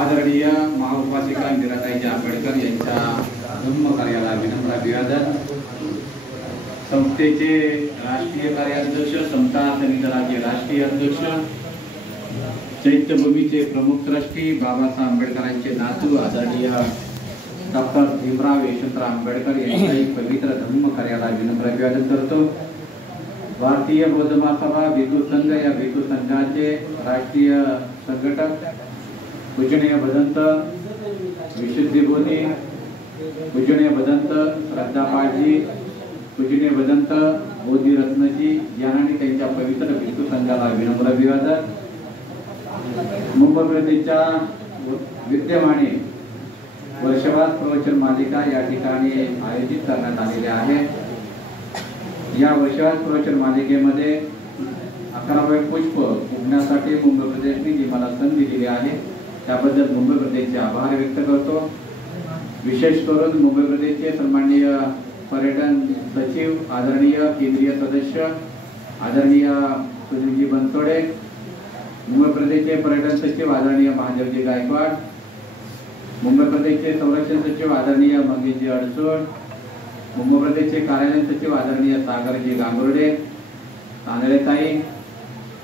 आदरणीय महाउपासिका मीराताई आंबेडकर यांच्या धम्म कार्याला विनम्र अभिवादन। संस्थेचे राष्ट्रीय कार्याध्यक्ष, समता समिती दलाचे राष्ट्रीय अध्यक्ष, चैत्यभूमीचे प्रमुख ट्रस्टी, बाबासाहेब आंबेडकरांचे नातू आदरणीय डॉक्टर भीमराव यशवंतराव आंबेडकर यांच्याही पवित्र धम्म कार्याला विनम्र अभिवादन करतो। भारतीय बौद्ध महासभा भिक्खू संघ या भिक्खू संघाचे राष्ट्रीय संघटक पूजनीय भदंत विशुद्धीबोधी, पूजनीय भदंत श्रद्धापाळजी, पूजनीय भदंत बोधिरत्नजी यांनी त्यांच्या पवित्र भिक्खू संघाला विनम्र अभिवादन। मुंबई प्रदेशच्या विद्यमाने वर्षवास प्रवचन मालिका या ठिकाणी आयोजित करण्यात आलेली आहे। या वर्षवास प्रवचन मालिकेमध्ये 11वे पुष्प उगण्यासाठी मुंबई प्रदेशने जी मला संधी दिली आहे त्याबद्दल मुंबई प्रदेशचे आभार व्यक्त करतो। विशेष करून मुंबई प्रदेशचे सन्माननीय पर्यटन सचिव, आदरणीय केंद्रीय सदस्य आदरणीय सुनीलजी बनसोडे, मुंबई प्रदेशचे पर्यटन सचिव आदरणीय महादेवजी गायकवाड, मुंबई प्रदेशचे संरक्षण सचिव आदरणीय मंगेशजी अडसूळ, मुंबई प्रदेशचे कार्यालय सचिव आदरणीय सागरजी गांगुर्डे, तांदळेताई,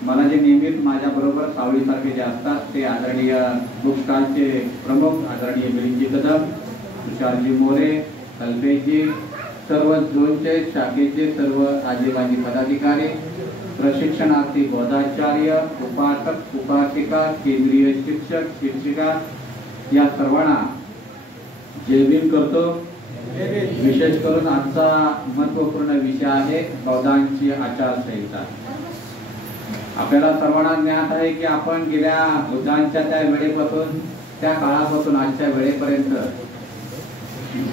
मला जे नेहमीच माझ्या बरोबर सावळीसारखे जे असतात ते आदरणीय बुक स्टॉलचे प्रमुख आदरणीय मिलिंदजी कदम, तुषारजी मोरे, कल्पेशजी, सर्व झोनचे शाखेचे सर्व आजीबाजी पदाधिकारी, प्रशिक्षणार्थी बोधाचार्य, उपासक उपासिका, केंद्रीय शिक्षक शिक्षिका या सर्वांना जय भीम करतो। विशेष करून आजचा महत्त्वपूर्ण विषय आहे बौद्धांची आचारसंहिता। आपल्याला सर्वांना ज्ञात आहे की आपण गेल्या बुद्धांच्या त्या वेळेपासून त्या काळापासून आजच्या वेळेपर्यंत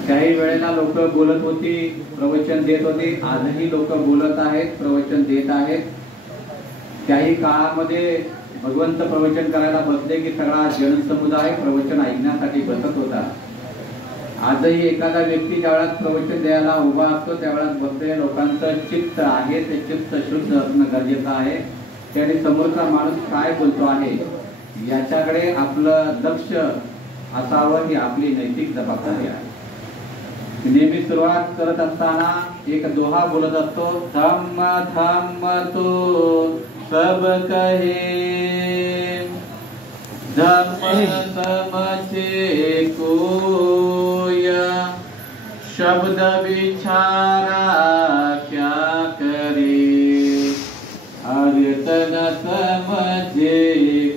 काही वेळेला लोक बोलत होती, प्रवचन देत होते, आजही लोक बोलत आहेत, प्रवचन देत आहेत। काही काळामध्ये भगवंत प्रवचन करायला बसले की सगळा जनसमुदाय प्रवचन ऐकण्यासाठी बसत होता। आजही एखादा व्यक्ती ज्यावेळेस प्रवचन द्यायला उभा असतो त्यावेळेस बसलेल्या लोकांचं चित्त आहे ते चित्त शुद्ध असणं गरजेचं आहे। त्याने समोरचा माणूस काय बोलतो आहे याच्याकडे आपलं लक्ष असावं ही आपली नैतिक जबाबदारी आहे। नेहमी सुरुवात करत असताना एक दोहा बोलत असतो, धम्म धम्म तो सब कहे, धम्म समझे कोय, शब्द विचारा क्या करे, अर्थ न समझे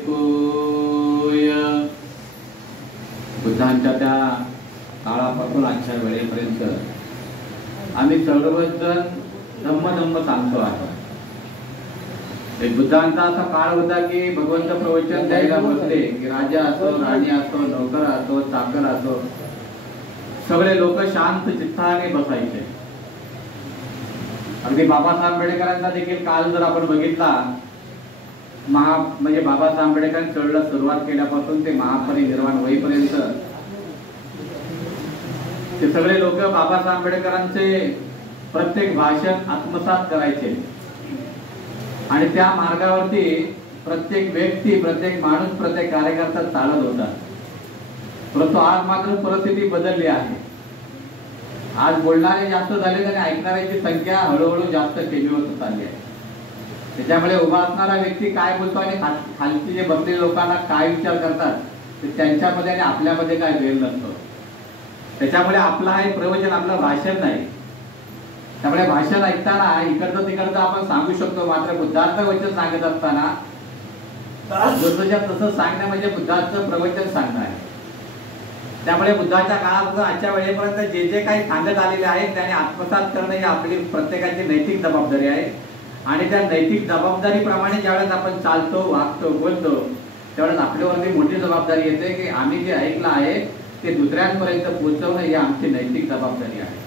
कोय। बुद्धांच्या त्या काळापासून आजच्या वेळेपर्यंत आम्ही सर्वजण धम्म सांगतो आहे। बुद्धांचा असा काळ होता की भगवंत प्रवचन द्यायला बसले की राजा असो, राणी असो, नोकर असो, चाकर असो, सगळे लोक शांत चित्ताने बसायचे। अगदी बाबासाहेब आंबेडकरांचा देखील काल जर आपण बघितला, म्हणजे बाबासाहेब आंबेडकरांनी चळवळीला सुरुवात केल्यापासून ते महापरिनिर्वाण होईपर्यंत ते सगळे लोक बाबासाहेब आंबेडकरांचे प्रत्येक भाषण आत्मसात करायचे आणि त्या मार्गावरती प्रत्येक व्यक्ती, प्रत्येक माणूस, प्रत्येक कार्यकर्ता चालत होता। परंतु आज मात्र परिस्थिती बदलली आहे। आज बोलणारे जास्त झाले आणि ऐकणाऱ्यांची संख्या हळूहळू जास्त कमी होत चालली आहे। त्याच्यामुळे उभा असणारा व्यक्ती काय बोलतो आणि खालची जे बसलेले लोकांना काय विचार करतात त्यांच्यामध्ये आणि आपल्यामध्ये काय वेळ नसतो। त्याच्यामुळे आपलं हे प्रवचन आपलं भाषण नाही। त्यामुळे भाषण ऐकताना इकडचं तिकडचं आपण सांगू शकतो, मात्र बुद्धाचं वचन सांगत असताना जसंच्या तसं सांगणं म्हणजे बुद्धाचं प्रवचन सांगणं आहे। त्यामुळे बुद्धाच्या काळापासून आजच्या वेळेपर्यंत जे जे काही सांगत आलेले आहेत त्याने आत्मसात करणं ही आपली प्रत्येकाची नैतिक जबाबदारी आहे। आणि त्या नैतिक जबाबदारीप्रमाणे ज्यावेळेस आपण चालतो, वागतो, बोलतो त्यावेळेस आपल्यावरती मोठी जबाबदारी येते की आम्ही जे ऐकलं आहे ते दुसऱ्यांपर्यंत पोहोचवणं ही आमची नैतिक जबाबदारी आहे।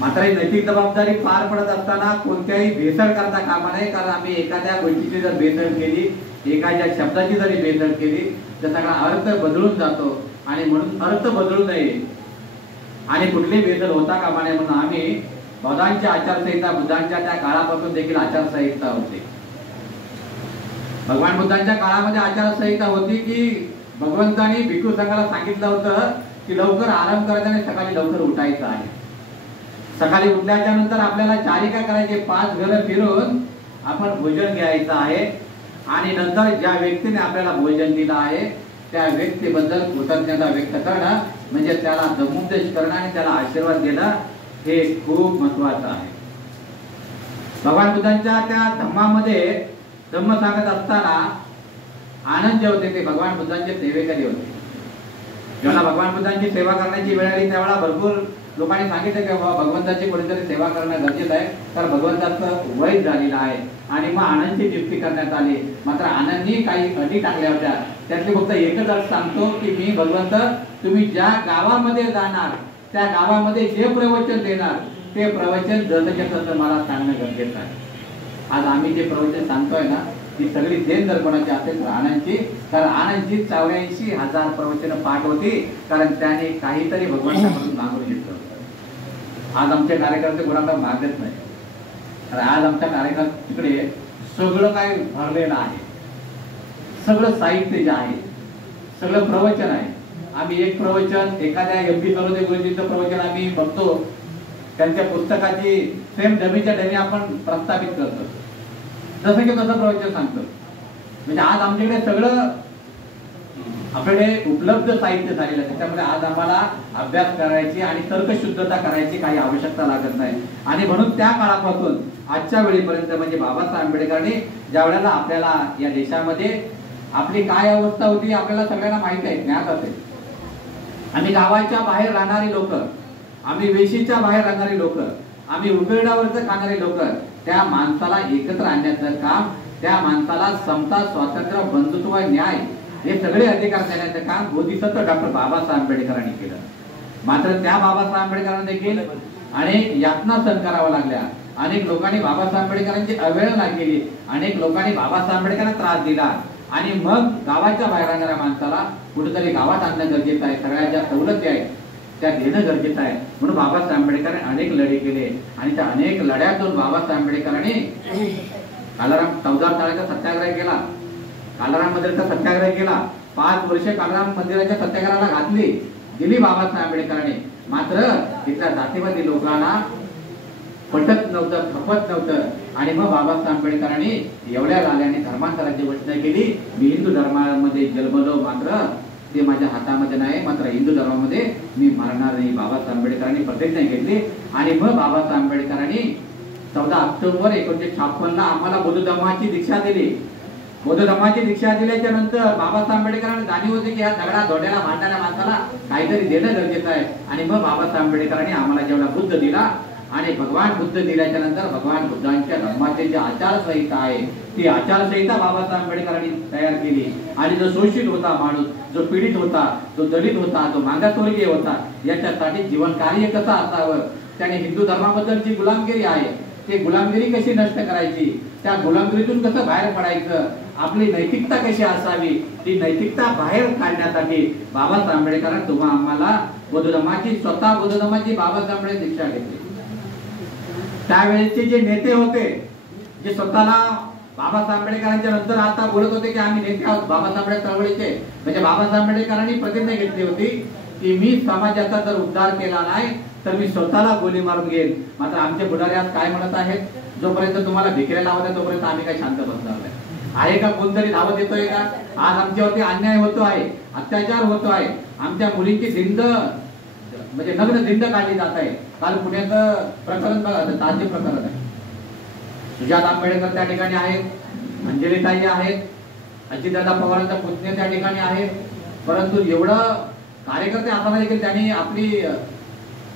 मात्र ही नैतिक जबाबदारी पार पडत असताना कोणत्याही भेसळ करता कामा नये, कारण आम्ही एखाद्या गोष्टीची जर भेसळ केली, एखाद्या शब्दाची जरी भेसळ केली तर सगळा अर्थ बदलून जातो आणि म्हणून अर्थ बदलू नये आणि कुठली भेसळ होता कामा नये म्हणून आम्ही बौद्धांची आचारसंहिता बुद्धांच्या त्या काळापासून देखील आचारसंहिता होती. भगवान बुद्धांच्या काळामध्ये आचारसंहिता होती की भगवंतांनी भिक्खू संघाला सांगितलं होतं की लवकर आराम करायचा आणि सकाळी लवकर उठायचं आहे. सकाळी उठल्याच्या नंतर आपल्याला चारी काय करायचे, 5 घरं फिरून आपण भोजन घ्यायचं आहे आणि नंतर ज्या व्यक्तीने आपल्याला भोजन दिलं आहे त्या व्यक्तीबद्दल कृतज्ञता व्यक्त करणं म्हणजे त्याला समुपदेश करणं आणि त्याला आशीर्वाद देणं हे खूप महत्वाचं आहे. भगवान बुद्धांच्या त्या धम्मामध्ये धम्म सांगत असताना आनंद जे होते ते भगवान बुद्धांचे सेवेकरी होते. जेव्हा भगवान बुद्धांची सेवा करण्याची वेळ आली त्यावेळेला भरपूर लोकांनी सांगितलं की भगवंताची कोणीतरी सेवा करणं गरजेचं आहे, तर भगवंताचं वय झालेलं आहे. आणि मग आनंदची नियुक्ती करण्यात आली. मात्र आनंदनी काही अटी टाकल्या होत्या. त्यातली फक्त एकच अट सांगतो की मी भगवंत तुम्ही ज्या गावामध्ये जाणार त्या गावामध्ये जे प्रवचन देणार ते प्रवचन जसं तसं मला सांगणं गरजेचं आहे. आज आम्ही जे प्रवचन सांगतोय ना ती सगळी देण जर कोणाची असेल तर आनंदची, कारण आनंदची 84,000 प्रवचन पाठ होती, कारण त्याने काहीतरी भगवंताकडून मागून घेतलं. आज आमचे कार्यकर्ते कोणाला मागत नाही, तर आज आमच्या कार्यकर्त्याकडे सगळं काय भरलेलं आहे, सगळं साहित्य जे आहे, सगळं प्रवचन आहे. आम्ही एक प्रवचन एखाद्या एम.पी. सरोदे गुरुजींचं प्रवचन आम्ही बघतो, त्यांच्या पुस्तकाची सेम डमीच्या डमी आपण प्रस्थापित करतो, जसं की तसं प्रवचन सांगतो. म्हणजे आज आमच्याकडे सगळं आपल्याकडे उपलब्ध साहित्य झालेलं आहे. त्याच्यामध्ये आज आम्हाला अभ्यास करायची आणि तर्कशुद्धता करायची काही आवश्यकता लागत नाही. आणि म्हणून त्या काळापासून आजच्या वेळेपर्यंत म्हणजे बाबासाहेब आंबेडकरांनी ज्या वेळेला आपल्याला या देशामध्ये आपली काय अवस्था होती आपल्याला सगळ्यांना माहिती आहे, ज्ञात असेल. आम्ही गावाच्या बाहेर राहणारी लोक, आम्ही वेशीच्या बाहेर राहणारी लोक, आम्ही उघड्यावरच खाणारे लोक, त्या माणसाला एकत्र आणण्याचं काम, त्या माणसाला समता, स्वातंत्र्य, बंधुत्व, न्याय हे सगळे अधिकार देण्याचं काम बोधिसत्व डॉक्टर बाबासाहेब आंबेडकरांनी केलं. मात्र त्या बाबासाहेब आंबेडकरांना देखील अनेक यातना सहन कराव्या लागल्या. अनेक लोकांनी बाबासाहेब आंबेडकरांची अवहेलना केली, अनेक लोकांनी बाबासाहेब आंबेडकरांना त्रास दिला. आणि मग गावाच्या बाहेर राहणाऱ्या माणसाला कुठेतरी गावात आणणं गरजेचं आहे. सगळ्या ज्या सवलती आहेत त्या देणं गरजेचं आहे. म्हणून बाबासाहेब आंबेडकरांनी अनेक लढे केले आणि त्या अनेक लढ्यातून बाबासाहेब आंबेडकरांनी कालाराम 14 सालाचा सत्याग्रह केला, कालाराम मंदिराचा सत्याग्रह केला. 5 वर्ष कालाराम मंदिराच्या सत्याग्रहाला घातली दिली बाबासाहेब आंबेडकरांनी. मात्र तिथल्या जातीवादी लोकांना पटत नव्हतं, खपत नव्हतं. आणि मग बाबासाहेब आंबेडकरांनी एवढ्या लाल्याने धर्मांतराची घोषणा केली. मी हिंदू धर्मामध्ये जन्मलो, मात्र ते माझ्या हातामध्ये नाही, मात्र हिंदू धर्मामध्ये मी मरणार नाही. बाबासाहेब आंबेडकरांनी प्रतिज्ञा घेतली. आणि मग बाबासाहेब आंबेडकरांनी 14 ऑक्टोबर 1956 आम्हाला बौद्ध धर्माची दीक्षा दिली. बौद्ध धर्माची दीक्षा दिल्याच्या नंतर बाबासाहेब आंबेडकरांना जाणीव होती की या दगडा धोड्याला भांडणाऱ्या माणसाला काहीतरी देणं गरजेचं आहे. आणि मग बाबासाहेब आंबेडकरांनी आम्हाला जेवढा बुद्ध दिला आणि भगवान बुद्ध दिल्याच्या नंतर भगवान बुद्धांच्या धर्माची जी आचारसंहिता आहे ती आचारसंहिता बाबासाहेब आंबेडकरांनी तयार केली. आणि जो शोषित होता माणूस, जो पीडित होता, जो दलित होता, जो मागासवर्गीय होता, याच्यासाठी जीवन कार्य कसं असावं, त्याने हिंदू धर्माबद्दलची गुलामगिरी आहे ते गुलामगिरी कशी नष्ट करायची, त्या गुलामगिरीतून कसं बाहेर पडायचं, आपली नैतिकता कशी असावी, ती नैतिकता बाहेर काढण्यासाठी बाबासाहेब आंबेडकरांनी तुम्हा आम्हाला बौद्ध धर्माची स्वतः बौद्ध धर्माची बाबासाहेब आंबेडकर दीक्षा घेतली. त्यावेळेचे जे नेते होते जे स्वतःला बाबासाहेब आंबेडकरांच्या नंतर आता बोलत होते की आम्ही नेते आहोत बाबासाहेब आंबेडकर चळवळीचे, म्हणजे बाबासाहेब आंबेडकरांनी प्रतिज्ञा घेतली होती की मी समाजाचा जर उद्धार केला नाही तर मी स्वतःला गोली मारून घेईन. मात्र आमचे पुढारी आज काय म्हणत आहेत, जोपर्यंत तुम्हाला भिकेला लावत आहे तोपर्यंत आम्ही काही शांत बसणार नाही. आहे का कोणतरी धावत येतोय का? आज आमच्यावरती अन्याय होतो आहे, अत्याचार होतो आहे, आमच्या मुलींची धिंड म्हणजे नग्न धिंड काढली जात आहे. काल पुण्याचं प्रकरण बघा, ताजे प्रकरण आहे. सुजाता आंबेडकर त्या ठिकाणी आहेत, अंजलीताई आहेत, अजितदादा पवारांचा पुतण्या त्या ठिकाणी आहेत. परंतु एवढं कार्यकर्ते असताना देखील त्यांनी आपली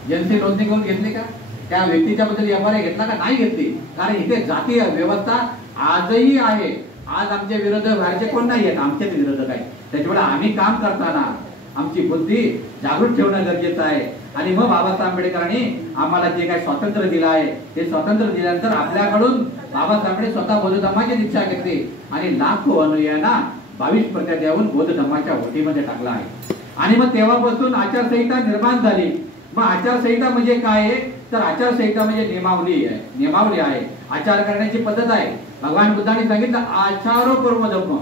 जनते नोंदणी करून घेतली का? त्या व्यक्तीच्या बद्दल एफआयआर घेतला का? नाही घेतली. कारण इथे जातीय व्यवस्था आजही आहे. आज आमचे विरोधक बाहेरचे कोण नाही आहेत, आमचेच विरोधक आहेत. त्याच्यामुळे आम्ही काम करताना आमची बुद्धी जागृत ठेवणं गरजेचं आहे. आणि मग बाबासाहेब आंबेडकरांनी आम्हाला जे काही स्वातंत्र्य दिलं आहे ते स्वातंत्र्य दिल्यानंतर आपल्याकडून बाबासाहेबांनी स्वतः बौद्ध धर्माची दीक्षा घेतली आणि लाखो अनुयायांना 22 प्रत्या देऊन बौद्ध धर्माच्या ओटीमध्ये टाकला आहे. आणि मग तेव्हापासून आचारसंहिता निर्माण झाली. मग आचारसंहिता म्हणजे काय आहे? तर आचारसंहिता म्हणजे नियमावली आहे, नियमावली आहे, आचार करण्याची पद्धत आहे. भगवान बुद्धाने सांगितलं आचारो कर्म धम्म,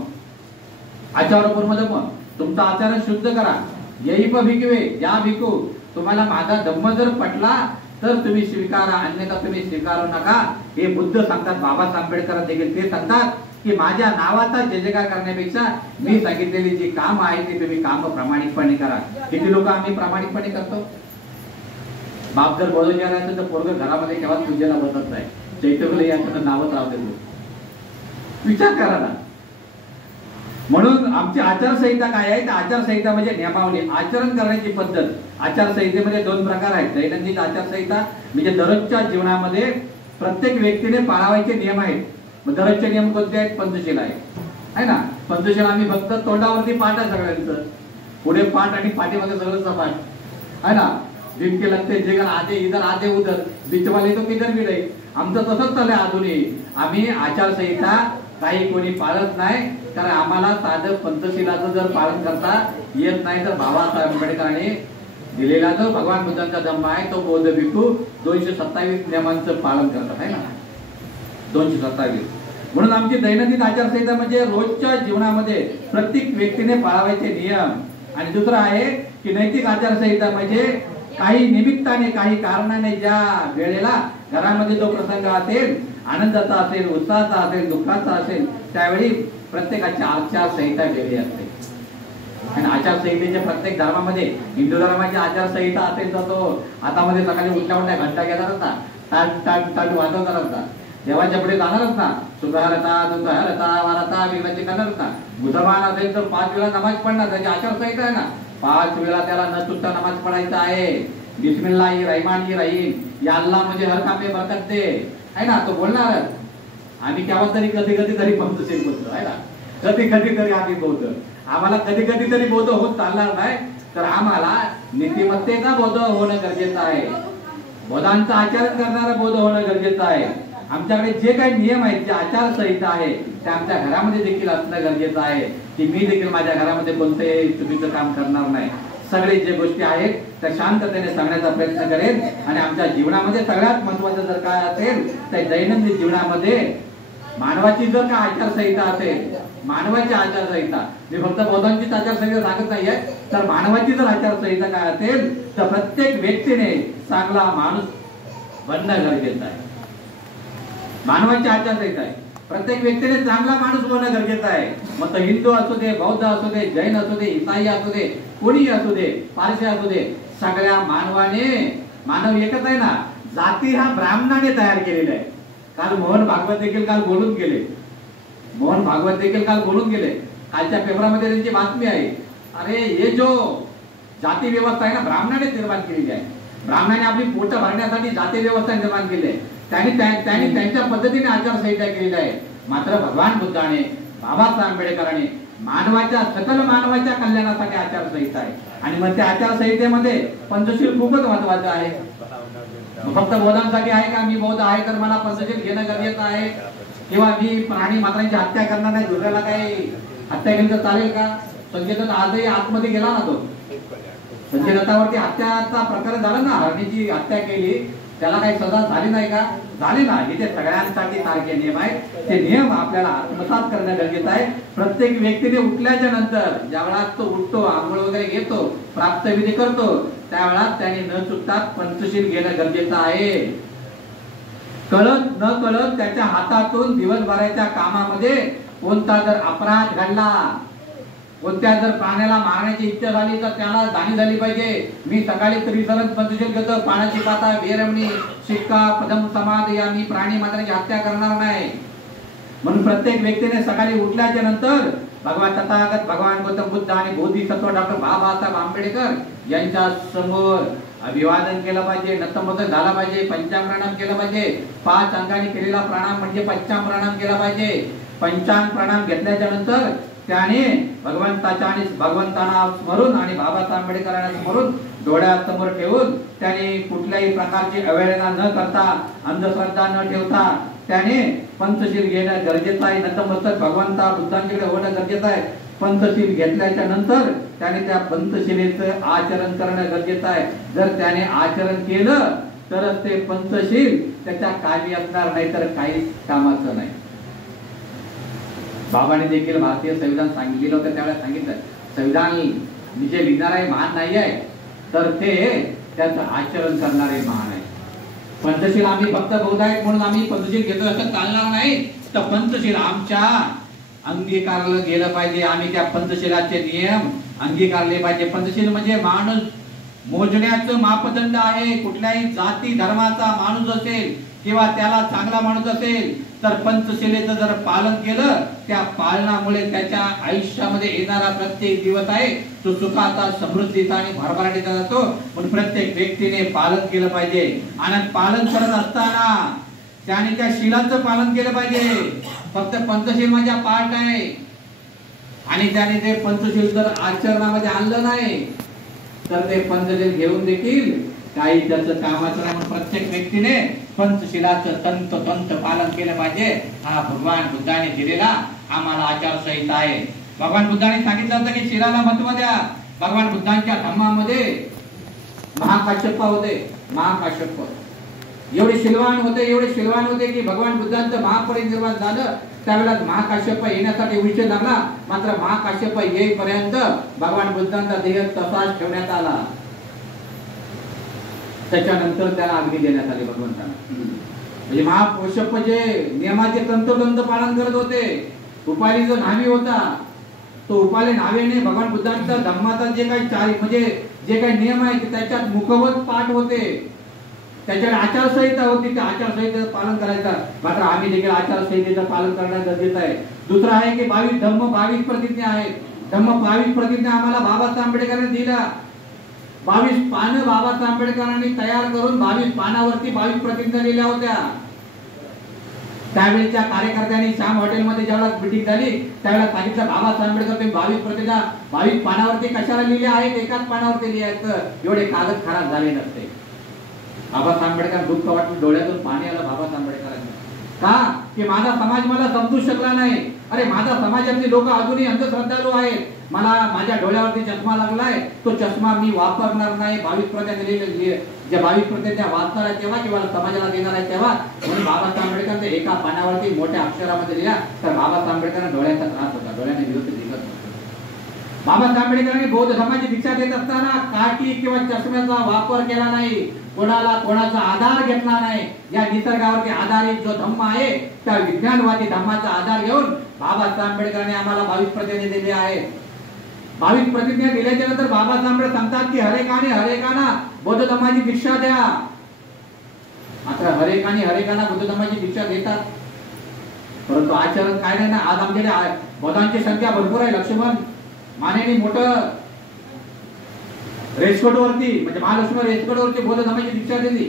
आचारो कर्म धम्म, तुमचं आचरण शुद्ध करा. यही भिकवे, या भिकू, तुम्हाला माझा धम्म जर पटला तर तुम्ही स्वीकारा, अन्यथा तुम्ही स्वीकारू नका. हे बुद्ध सांगतात. बाबासाहेब आंबेडकर देखील ते सांगतात की माझ्या नावाचा जय जयकार करण्यापेक्षा मी सांगितलेली जी काम आहे ती तुम्ही काम प्रामाणिकपणे करा. किती लोक आम्ही प्रामाणिकपणे करतो? बाप जर बोलून असेल तर पोरग घरामध्ये केव्हा पूजेला बसत नाही, चैतन्य याचं नावच राहते. विचार करा ना. म्हणून आमची आचारसंहिता काय आहे? तर आचारसंहिता म्हणजे नियमावली, आचरण करण्याची पद्धत. आचारसंहितेमध्ये दोन प्रकार आहेत. दैनंदिन आचारसंहिता म्हणजे दररोजच्या जीवनामध्ये प्रत्येक व्यक्तीने पाळावायचे नियम आहेत. मग दररोजचे नियम कोणते आहेत? पंचशील आहे ना. पंचशील आम्ही फक्त तोंडावरती पाठ आहे सगळ्यांचं, पुढे पाठ आणि पाठीमागे सगळं सपाट आहे ना. दिन के लगते जेकर आधे इधर आधे उधर, बीच वाले तो किधर भी नाही. आमचं तसंच चाललंय अजूनही. आम्ही आचारसंहिता काही कोणी पाळत नाही, कारण आम्हाला साधं पंचशिलाचं जर पालन करता येत नाही तर बाबासाहेब आंबेडकरांनी दिलेला जो भगवान बुद्धांचा धम्म आहे तो बौद्ध भिक्खू 227 नियमांचं पालन करतात आहे ना. 227. म्हणून आमची दैनंदिन आचारसंहिता म्हणजे रोजच्या जीवनामध्ये प्रत्येक व्यक्तीने पाळावायचे नियम. आणि दुसरं आहे की नैतिक आचारसंहिता म्हणजे काही निमित्ताने, काही कारणाने ज्या वेळेला घरामध्ये जो प्रसंग असेल, आनंदाचा असेल, उत्साहाचा असेल, दुःखाचा असेल, त्यावेळी प्रत्येकाची आचारसंहिता वेगळी असते. आणि आचारसंहितेच्या प्रत्येक धर्मामध्ये, हिंदू धर्माची आचारसंहिता असेल तर तो हातामध्ये सकाळी उठल्या उठल्या घंटा घेणार असता, टाट टाट टाट वाजवणार असता, देवाच्या पुढे जाणार असता, सुखहरता दुःखहरता वारता विघ्नाची करणार असता. मुसलमान असेल तर 5 वेळा नमाज पडणार, त्याची आचारसंहिता आहे ना. 5 वेळा त्याला न चुकता नमाज पडायचा आहे. बिस्मिल्लाही रहमानी रहीम, या अल्लाह मुझे हर काम में बरकत दे आहे ना, तो बोलणार. आम्ही केव्हा तरी कधी कधी तरी पंचशील बोलतो आहे ना, कधी कधी तरी आम्ही बोलतो. आम्हाला कधी कधी तरी बोध होत चालणार नाही, तर आम्हाला नीतिमत्तेचा बोध होणं गरजेचं आहे. बोधांचं आचरण करणारा बोध होणं गरजेचं आहे. आमच्याकडे जे काही नियम आहेत, जे आचारसंहिता आहे, ते आमच्या घरामध्ये देखील असणं गरजेचं आहे. की मी देखील माझ्या घरामध्ये कोणतेही चुकीचं काम करणार नाही. सगळे जे गोष्टी आहेत त्या शांततेने सांगण्याचा प्रयत्न करेन. आणि आमच्या जीवनामध्ये सगळ्यात महत्वाचं जर काय असेल तर दैनंदिन जीवनामध्ये मानवाची जर काय आचारसंहिता असेल, मानवाची आचारसंहिता, मी फक्त बौद्धांचीच आचारसंहिता सांगत नाहीये, तर मानवाची जर आचारसंहिता काय असेल तर प्रत्येक व्यक्तीने चांगला माणूस बनणं गरजेचं आहे. मानवाची आचारसंहिता आहे, प्रत्येक व्यक्तीने चांगला माणूस बनणं गरजेचं आहे. मग तो हिंदू असू दे, बौद्ध असू दे, जैन असू दे, इसाई असू दे, कोणी असू दे, पारशी असू दे, सगळ्या मानव एकच आहे ना. जाती हा ब्राह्मणाने तयार केलेला आहे. काल मोहन भागवत देखील काल बोलून गेले, मोहन भागवत देखील काल बोलून गेले. कालच्या पेपरामध्ये त्यांची बातमी आहे. अरे हे जो जाती व्यवस्था आहे ना, ब्राह्मणाने निर्माण केलेली आहे. ब्राह्मणाने आपली पोट भरण्यासाठी जाती व्यवस्था निर्माण केली आहे. त्यांनी त्यांच्या पद्धतीने आचारसंहिता केलेली आहे. मात्र भगवान बुद्धाने, बाबासाहेब आंबेडकरांनी मानवाच्या सकल मानवाच्या कल्याणासाठी आचारसंहिता आहे. आणि मग त्या आचारसंहितेमध्ये पंचशील खूपच महत्वाचं आहे. फक्त बौद्धांसाठी आहे का? मी बौद्ध आहे तर मला पंचशील घेणं गरजेचं आहे, किंवा मी प्राणी मात्रांची हत्या करणार नाही, दुसऱ्याला काही हत्या केली तर चालेल का? संजय दत्त आजही आतमध्ये गेला ना. तो संजय दत्तावरती हत्याचा प्रकार झाला ना, हरणीची हत्या केली, त्याला काही सजा झाली नाही का? झाली ना. इथे सगळ्यांसाठी सारखे नियम आहेत. ते नियम आपल्याला आत्मसात करणं गरजेचं आहे. प्रत्येक व्यक्तीने उठल्याच्या नंतर ज्यावेळा तो उठतो, आंघोळ वगैरे घेतो, प्राप्तविधी करतो, त्यावेळा त्याने न चुकता पंचशील घेणं गरजेचं आहे. कळत न कळत त्याच्या हातातून दिवसभराच्या कामामध्ये कोणता जर अपराध घडला, कोणत्या जर प्राण्याला मारण्याची इच्छा झाली तर त्याला जाणीव झाली पाहिजे. मी सकाळी त्रिसरण पंचशील घेतो, पाण्याची पाता, बेरमणी, शिक्का, पदम समाध, या मी प्राणी मात्राची हत्या करणार नाही. म्हणून प्रत्येक व्यक्तीने सकाळी उठल्याच्या नंतर भगवान तथागत भगवान गौतम बुद्ध आणि बोधिसत्व डॉक्टर बाबासाहेब आंबेडकर यांच्या समोर अभिवादन केलं पाहिजे, नतमस्तक झाला पाहिजे, पंचांग प्रणाम केलं पाहिजे. 5 अंगाने केलेला प्रणाम म्हणजे पंचांग प्रणाम केला पाहिजे. पंचांग प्रणाम घेतल्याच्या नंतर त्याने भगवंतांना स्मरून आणि बाबासाहेब आंबेडकरांना स्मरून डोळ्यासमोर ठेवून त्याने कुठल्याही प्रकारची अवहेलना न करता, अंधश्रद्धा न ठेवता त्याने पंचशील घेणं गरजेचं आहे. नतमस्तक भगवंता बुद्धांकडे होणं गरजेचं आहे. पंचशील घेतल्याच्या नंतर त्याने त्या पंचशिलेचं आचरण करणं गरजेचं आहे. जर त्याने आचरण केलं तरच ते पंचशील त्याच्या कामी असणार, नाही तर काहीच कामाचं नाही. बाबांनी देखील भारतीय संविधान सांगितलं होतं, त्यावेळेला सांगितलं संविधान जे लिहिणारे महान नाही आहे, तर ते त्याचं आचरण करणारे महान आहे. पंचशील आम्ही फक्त बहुधायक म्हणून आम्ही पंचशील घेतो असं चालणार नाही. तर पंचशील आमच्या अंगीकारलं गेलं पाहिजे. आम्ही त्या पंचशिलाचे नियम अंगीकारले पाहिजे. पंचशील म्हणजे माणूस मोजण्याचं मापदंड आहे. कुठल्याही जाती धर्माचा माणूस असेल किंवा त्याला चांगला माणूस असेल तर पंचशिलेचं जर पालन केलं, त्या पालनामुळे त्याच्या आयुष्यामध्ये येणारा प्रत्येक दिवस आहे तो सुखाचा, समृद्धीचा आणि भरभराटीचा जातो. पण प्रत्येक व्यक्तीने पालन केलं पाहिजे. आणि पालन करत असताना त्याने त्या शिलाचं पालन केलं पाहिजे. फक्त पंचशील माझ्या पाठ आहे आणि त्याने ते पंचशील जर आचरणामध्ये आणलं नाही तर ते पंचशील घेऊन देखील काही त्याचं कामाचं नाही. प्रत्येक व्यक्तीने पंचशिलाचं तंतोतंत पालन केलं पाहिजे. हा भगवान बुद्धाने दिलेला आम्हाला आचारसंहिता आहे. भगवान बुद्धाने सांगितलं होतं की शिलाला महत्व द्या. भगवान बुद्धांच्या धम्मामध्ये महाकाश्यप होते. महाकाश्यप एवढे शिलवान होते की भगवान बुद्धांचं महापरिनिर्वाण झालं त्यावेळेला महाकाश्यप येण्यासाठी उशीर लागला. मात्र महाकाश्यप येईपर्यंत भगवान बुद्धांचा देह तसाच ठेवण्यात आला. त्याच्यानंतर त्याला अग्नी देण्यात आली भगवंताला. म्हणजे महाकाश्यप जे नियमाचे तंतोतंत पालन करत होते. उपाली जो न्हावी होता तो उपाली न्हावेने भगवान बुद्धांचा धम्माचा जे काही नियम आहे त्याच्यात मुखवत पाठ होते. त्याच्याकडे आचारसंहिता होती. त्या आचारसंहितेचं पालन करायचं. मात्र आम्ही देखील आचारसंहितेचं पालन करणं गरजेचं आहे. दुसरं आहे की 22 धम्म 22 प्रतिज्ञा आहेत. धम्म 22 प्रतिज्ञा आम्हाला बाबासाहेब आंबेडकरांनी दिल्या. 22 पानं बाबासाहेब आंबेडकरांनी तयार करून 22 पानावरती 22 प्रतिज्ञा लिहिल्या होत्या. त्यावेळेच्या कार्यकर्त्यांनी श्याम हॉटेलमध्ये ज्यावेळेला मीटिंग झाली त्यावेळेला सांगितलं बाबासाहेब आंबेडकर तुम्ही 22 प्रतिज्ञा 22 पानावरती कशाला लिहिल्या आहेत, एकाच पानावरती लिहायचं. एवढे कागद खराब झाले नसते. बाबासाहेब आंबेडकर दुःख वाटून डोळ्यातून पाणी आलं बाबासाहेब आंबेडकरांनी. का की माझा समाज मला समजू शकला नाही. अरे माझा समाजातली लोक अजूनही अंधश्रद्धाळू आहेत. मला माझ्या डोळ्यावरती चष्मा लागलाय, तो चष्मा मी वापरणार नाही. 22 प्रतिज्ञा ज्या 22 प्रतिज्ञा वाचणार आहे तेव्हा किंवा समाजाला देणार आहे तेव्हा. म्हणून बाबासाहेब आंबेडकर ते एका पानावरती मोठ्या अक्षरामध्ये लिहिला. तर बाबासाहेब आंबेडकरांना डोळ्याचा त्रास होता, डोळ्याने व्यवस्थित दिसत नव्हतं. बाबासाहेब आंबेडकरांनी बौद्ध धर्माची दीक्षा देत असताना काठी किंवा चष्म्याचा वापर केला नाही. कोणाचा आधार घेतला नाही. या निसर्गावरती आधारित जो धम्म आहे त्या विज्ञानवादी धम्माचा आधार घेऊन बाबासाहेब आंबेडकरांनी आम्हाला 22 प्रतिज्ञा दिली आहेत. 22 प्रतिज्ञा दिल्याच्या नंतर बाबासाहेब आंबेडकर सांगतात की हरेकाना बौद्ध धर्माची दीक्षा द्या. मात्र हरेकाना बौद्ध धर्माची दीक्षा देतात, परंतु आचरण काय नाही ना. आज आमच्याकडे बौद्धांची संख्या भरपूर आहे. लक्ष्मण मानेने मोठं रेसकोट वरती म्हणजे महालक्ष्मी रेसकोट वरती बौद्ध धर्माची दीक्षा दिली.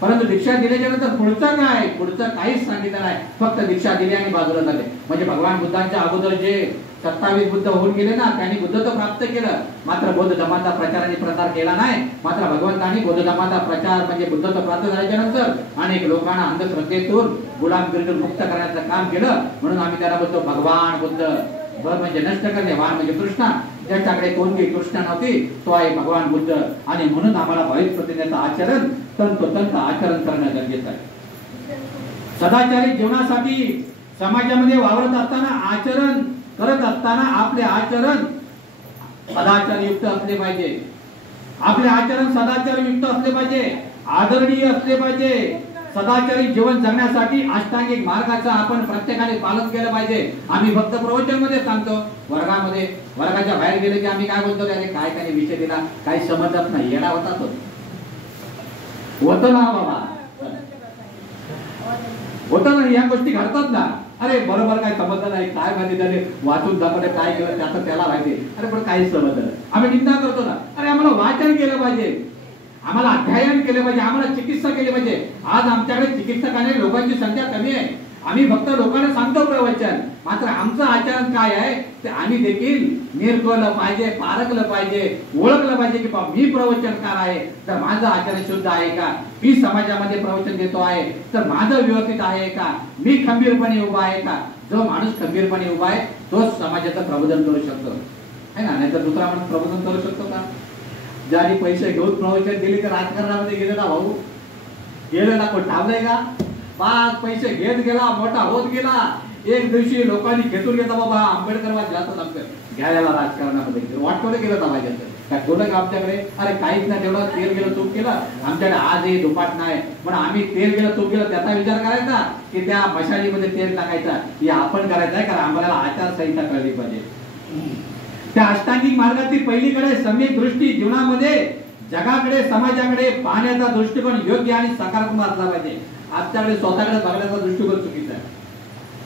परंतु दीक्षा दिल्याच्या नंतर पुढचं काय, पुढचं काहीच सांगितलं नाही. फक्त दीक्षा दिली आणि बाजूला झाले. म्हणजे भगवान बुद्धांच्या अगोदर जे 27 बुद्ध होऊन गेले ना त्यांनी बुद्धत्व प्राप्त केलं, मात्र बौद्ध धर्माचा प्रचार आणि प्रसार केला नाही. मात्र भगवंतांनी बौद्ध धर्माचा प्रचार म्हणजे बुद्धत्व प्राप्त झाल्याच्या नंतर अनेक लोकांना अंधश्रद्धेतून गुलामगिरीतून मुक्त करण्याचं काम केलं. म्हणून आम्ही त्याला बोलतो भगवान बुद्ध. भ म्हणजे नष्ट करणे, वाण म्हणजे कृष्णा. ज्याच्याकडे कोणती कृष्णा नव्हती तो आहे भगवान बुद्ध. आणि म्हणून आम्हाला 22 प्रतिज्ञेचं आचरण तंतोतंत आचरण करणं गरजेचं आहे. सदाचारी जीवनासाठी समाजामध्ये वावरत असताना आचरण करत असताना आपले आचरण सदाचारयुक्त असले पाहिजे. आपले आचरण सदाचारयुक्त असले पाहिजे, आदरणीय असले पाहिजे. सदाचारी जीवन जगण्यासाठी अष्टांगिक मार्गाचं आपण प्रत्येकाने पालन केलं पाहिजे. आम्ही फक्त प्रवचन मध्ये सांगतो, वर्गाच्या बाहेर गेले की आम्ही काय बोलतो, अरे काय त्याने विषय दिला काही समजत नाही, येडा होता तो. होतं ना बाबा, होतं ना, या गोष्टी घडतात ना. अरे बरोबर काय समजलं नाही, काय माहिती त्याने वाचून दाखवले, काय केलं त्याचं त्याला माहिती. अरे पण काहीच समजलं. आम्ही निंदा करतो ना. अरे आम्हाला वाचन केलं पाहिजे, आम्हाला अध्ययन केले पाहिजे, आम्हाला चिकित्सा केली पाहिजे. आज आमच्याकडे चिकित्सकाने लोकांची संख्या कमी आहे. आम्ही फक्त लोकांना सांगतो प्रवचन, मात्र आमचं आचरण काय आहे ते आम्ही देखील निरखलं पाहिजे, पारखलं पाहिजे, ओळखलं पाहिजे की मी प्रवचनकार आहे तर माझं आचरण शुद्ध आहे का, मी समाजामध्ये प्रवचन देतो आहे तर माझं व्यवस्थित आहे का, मी खंबीरपणे उभा आहे का. जो माणूस खंबीरपणे उभा आहे तोच समाजाचं प्रबोधन करू शकतो है ना, नाहीतर दुसरा माणूस प्रबोधन करू शकतो का? ज्याने पैसे घेऊन प्रवचन दिले तर राजकारणामध्ये गेले ना भाऊ, गेले ना, कोण थांबलाय का? 5 पैसे घेत गेला, मोठा होत गेला. एक दिवशी लोकांनी घेतून घेता बाबा आंबेडकर जास्त लागतं घ्यायला राजकारणामध्ये वाटवलं गेलं समाजाचं काय बोललं का आमच्याकडे? अरे काहीच नाही, तेवढं तेल गेलं तूप केलं आमच्याकडे, आजही दुपाट नाही, पण आम्ही तेल गेलं तूप गेलं त्याचा विचार करायचा की त्या मशालीमध्ये तेल टाकायचा हे आपण करायचं आहे, कारण आम्हाला आचारसंहिता कळली पाहिजे. त्या अष्टांगिक मार्गाची पहिलीकडे सम्यक दृष्टी जीवनामध्ये जगाकडे समाजाकडे पाहण्याचा दृष्टिकोन योग्य आणि सकारात्मक असला पाहिजे. आमच्याकडे स्वतःकडे बघण्याचा दृष्टिकोन चुकीचा आहे.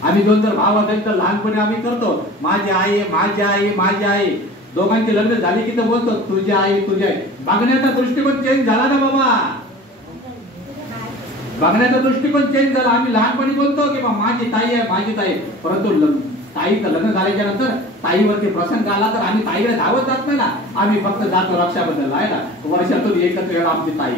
आम्ही दोन जर भाव असेल तर लहानपणी आम्ही करतो माझी आई माझी आई माझी आई, दोघांचे लग्न झाले की तर बोलतो तुझी आई तुझी आई. बघण्याचा दृष्टिकोन चेंज झाला ना बाबा, बघण्याचा दृष्टिकोन चेंज झाला. आम्ही लहानपणी बोलतो की माझी ताई आहे माझी ताई, परंतु ताईचं लग्न झाल्याच्या नंतर ताईवरती प्रसंग आला तर आम्ही ताईकडे धावत जात नाही ना, आम्ही फक्त जातो रक्षाबंधन आहे ना, वर्षातून एकच वेळा आमची ताई.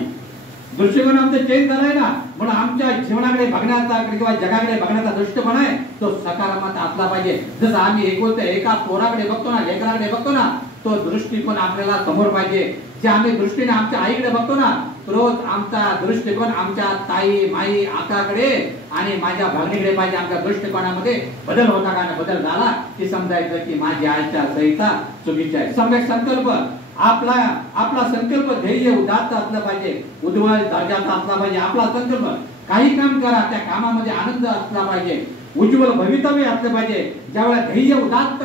दृष्टिकोन आमचा चेंज झालाय ना, म्हणून आमच्या जीवनाकडे बघण्याचा किंवा जगाकडे बघण्याचा दृष्टिकोन आहे तो सकारात्मक असला पाहिजे. जसं आम्ही एका पोराकडे बघतो ना, लेकराकडे बघतो ना, तो दृष्टिकोन आपल्याला समोर पाहिजे. जे आम्ही दृष्टीने आमच्या आईकडे बघतो ना, रोज आमचा दृष्टिकोन आमच्या ताई माई आकाकडे आणि माझ्या भगिनीकडे पाहिजे. आमच्या दृष्टिकोनामध्ये बदल होता का? बदल झाला की समजायचं की माझी आईच्या सहिता चुकीची आहे. सम्यक संकल्प आपला संकल्प ध्येय उदात्त असलं पाहिजे, उज्ज्वल दर्जाचा असला पाहिजे. आपला संकल्प काही काम करा त्या कामामध्ये आनंद असला पाहिजे, उज्ज्वल भवितव्य असलं पाहिजे. ज्यावेळेला ध्येय उदात्त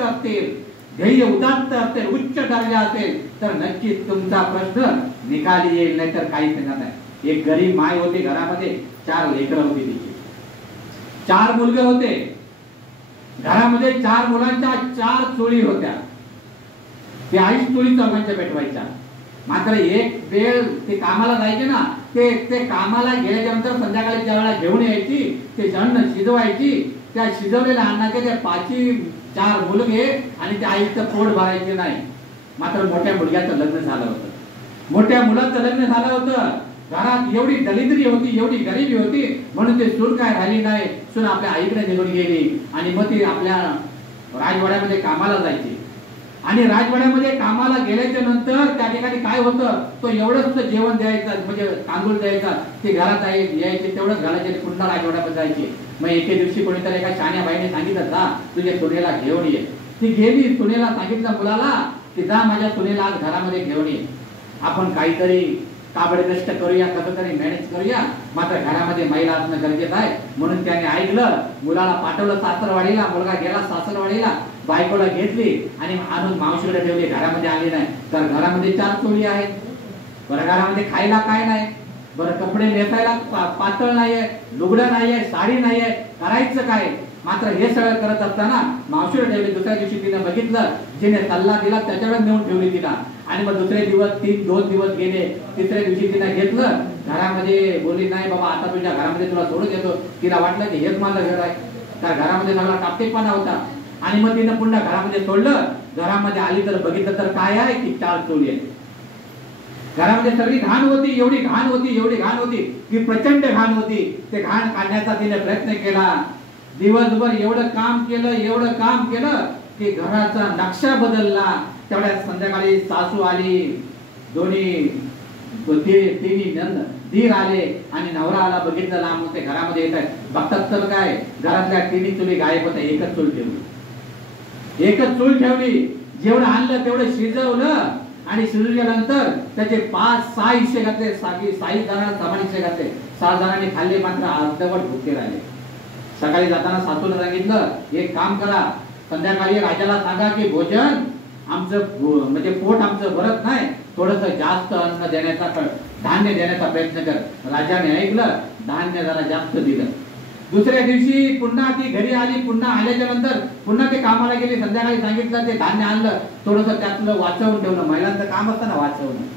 असेल उच्च दर्जा असेल तर नक्कीच तुमचा प्रश्न निकाली येईल, नाहीतर काहीच नाही. एक गरीब माय होती, घरामध्ये 4 लेकरं होती, तिची 4 मुलगे होते. घरामध्ये 4 मुलांच्या 4 चोळी होत्या. ते 8 चोळी चौघांच्या पेटवायच्या. मात्र एक वेळ ते कामाला जायचे ना, ते कामाला गेल्याच्या नंतर संध्याकाळी ज्या वेळेला घेऊन यायची ते अन्न शिजवायची. त्या शिजवलेल्या अन्नाचे ते 4 मुलगे आणि त्या आईचं पोट भरायचे नाही. मात्र मोठ्या मुलग्याचं लग्न झालं होतं, मोठ्या मुलाचं लग्न झालं होतं. घरात एवढी दलिद्री होती, एवढी गरिबी होती, म्हणून ते सून काय राहिली नाही. सून आपल्या आईकडे निघून गेली आणि मग ती आपल्या राजवाड्यामध्ये कामाला जायची. आणि राजवाड्यामध्ये कामाला गेल्याच्या नंतर त्या ठिकाणी काय होतं, तो एवढंच जेवण द्यायचं, म्हणजे तांदूळ द्यायचा, ते घरात यायचे तेवढंच घालायचे, पुन्हा राजवाड्यामध्ये जायचे. मग एके दिवशी कोणीतरी एका शहाण्या बाईने सांगितलं जा तुझ्या सुनेला घेऊन ये. ती गेली, सुनेला सांगितलं मुलाला की जा माझ्या सुनेला आज घरामध्ये घेऊन ये, आपण काहीतरी काबड कष्ट करूया, कसं तरी मॅनेज करूया, मात्र घरामध्ये महिला असणं गरजेचं आहे. म्हणून त्याने ऐकलं, मुलाला पाठवलं सासरवाडीला. मुलगा गेला सासरवाडीला, बायकोला घेतली आणि आणून मावशीकडे ठेवली. घरामध्ये आली नाही तर घरामध्ये 4 चोळी आहेत. बरं घरामध्ये खायला काय नाही, बरं कपडे नेसायला पातळ नाहीये, लुगडं नाहीये, साडी नाहीये, करायचं काय? मात्र हे सगळं करत असताना मावशीला ठेवली. दुसऱ्या दिवशी तिने बघितलं, जिने सल्ला दिला त्याच्याकडे नेऊन ठेवली तिला. आणि मग दुसरे दिवस 2 दिवस गेले. तिसऱ्या दिवशी तिने घेतलं घरामध्ये, बोलली नाही बाबा आता तुझ्या घरामध्ये तुला सोडून देतो. तिला वाटलं की हेच माझं घर आहे, त्या घरामध्ये सगळा टापटेपणा होता. आणि मग तिने पुन्हा घरामध्ये सोडलं. घरामध्ये आली तर बघितलं तर काय आहे की 4 चोळी आहेत. घरामध्ये सगळी घाण होती, एवढी घाण होती की प्रचंड घाण होती. ते घाण काढण्याचा तिने प्रयत्न केला. दिवसभर एवढं काम केलं की घराचा नक्षा बदलला. तेवढ्यात संध्याकाळी सासू आली, तिन्ही धीर आले आणि नवरा आला. बघितलं लांब ते घरामध्ये येत आहेत. बघतात तर काय, घरातल्या 3 चुली गायब होत्या. एकच चूल ठेवली. जेवढं आणलं तेवढं शिजवलं आणि शिजवल्यानंतर त्याचे 5-6 हिस्से घातले. 6 जणांना समान हिस्से घातले. 6 जणांनी खाल्ले, मात्र अर्धवट भुके राहिले. सकाळी जाताना सासूला सांगितलं एक काम करा, संध्याकाळी राजाला सांगा की भोजन आमचं म्हणजे पोट आमचं भरत नाही, थोडस जास्त अन्न देण्याचा, धान्य देण्याचा प्रयत्न कर. राजाने ऐकलं, धान्य जरा जास्त दिलं. दुसऱ्या दिवशी पुन्हा ती घरी आली. पुन्हा आल्याच्या नंतर पुन्हा ते कामाला गेली. संध्याकाळी सांगितलं ते धान्य आणलं, थोडस त्यातलं वाचवून ठेवलं. महिलांचं काम असतं ना वाचवणं.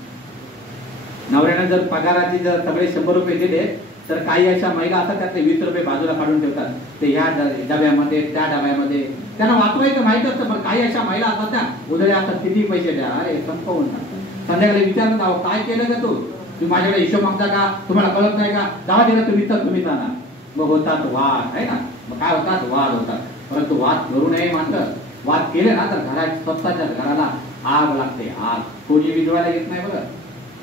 नवऱ्याने जर पगाराची जर सगळे 100 रुपये दिले तर काही अशा महिला असतात त्यातले 20 रुपये बाजूला काढून ठेवतात. ते ह्या डब्यामध्ये त्या डब्यामध्ये त्यांना वाचवायचं माहित असतं. पण काही अशा महिला असतात त्या उधळ्या असतात, किती पैसे द्या, अरे संपवून टाकतात. संध्याकाळी विचारत आहो काय केलं का तू माझ्याकडे हिशोब मागता का, तुम्हाला कळत नाही का, जावा दिला तुम्ही जाणार. मग होतात वाद आहे ना, मग काय होतात वाद होतात. परंतु वाद करू नये मानतं. वाद केले ना तर स्वतःच्या घराला आग लागते. आग कोणी विजवायला येत नाही बघा,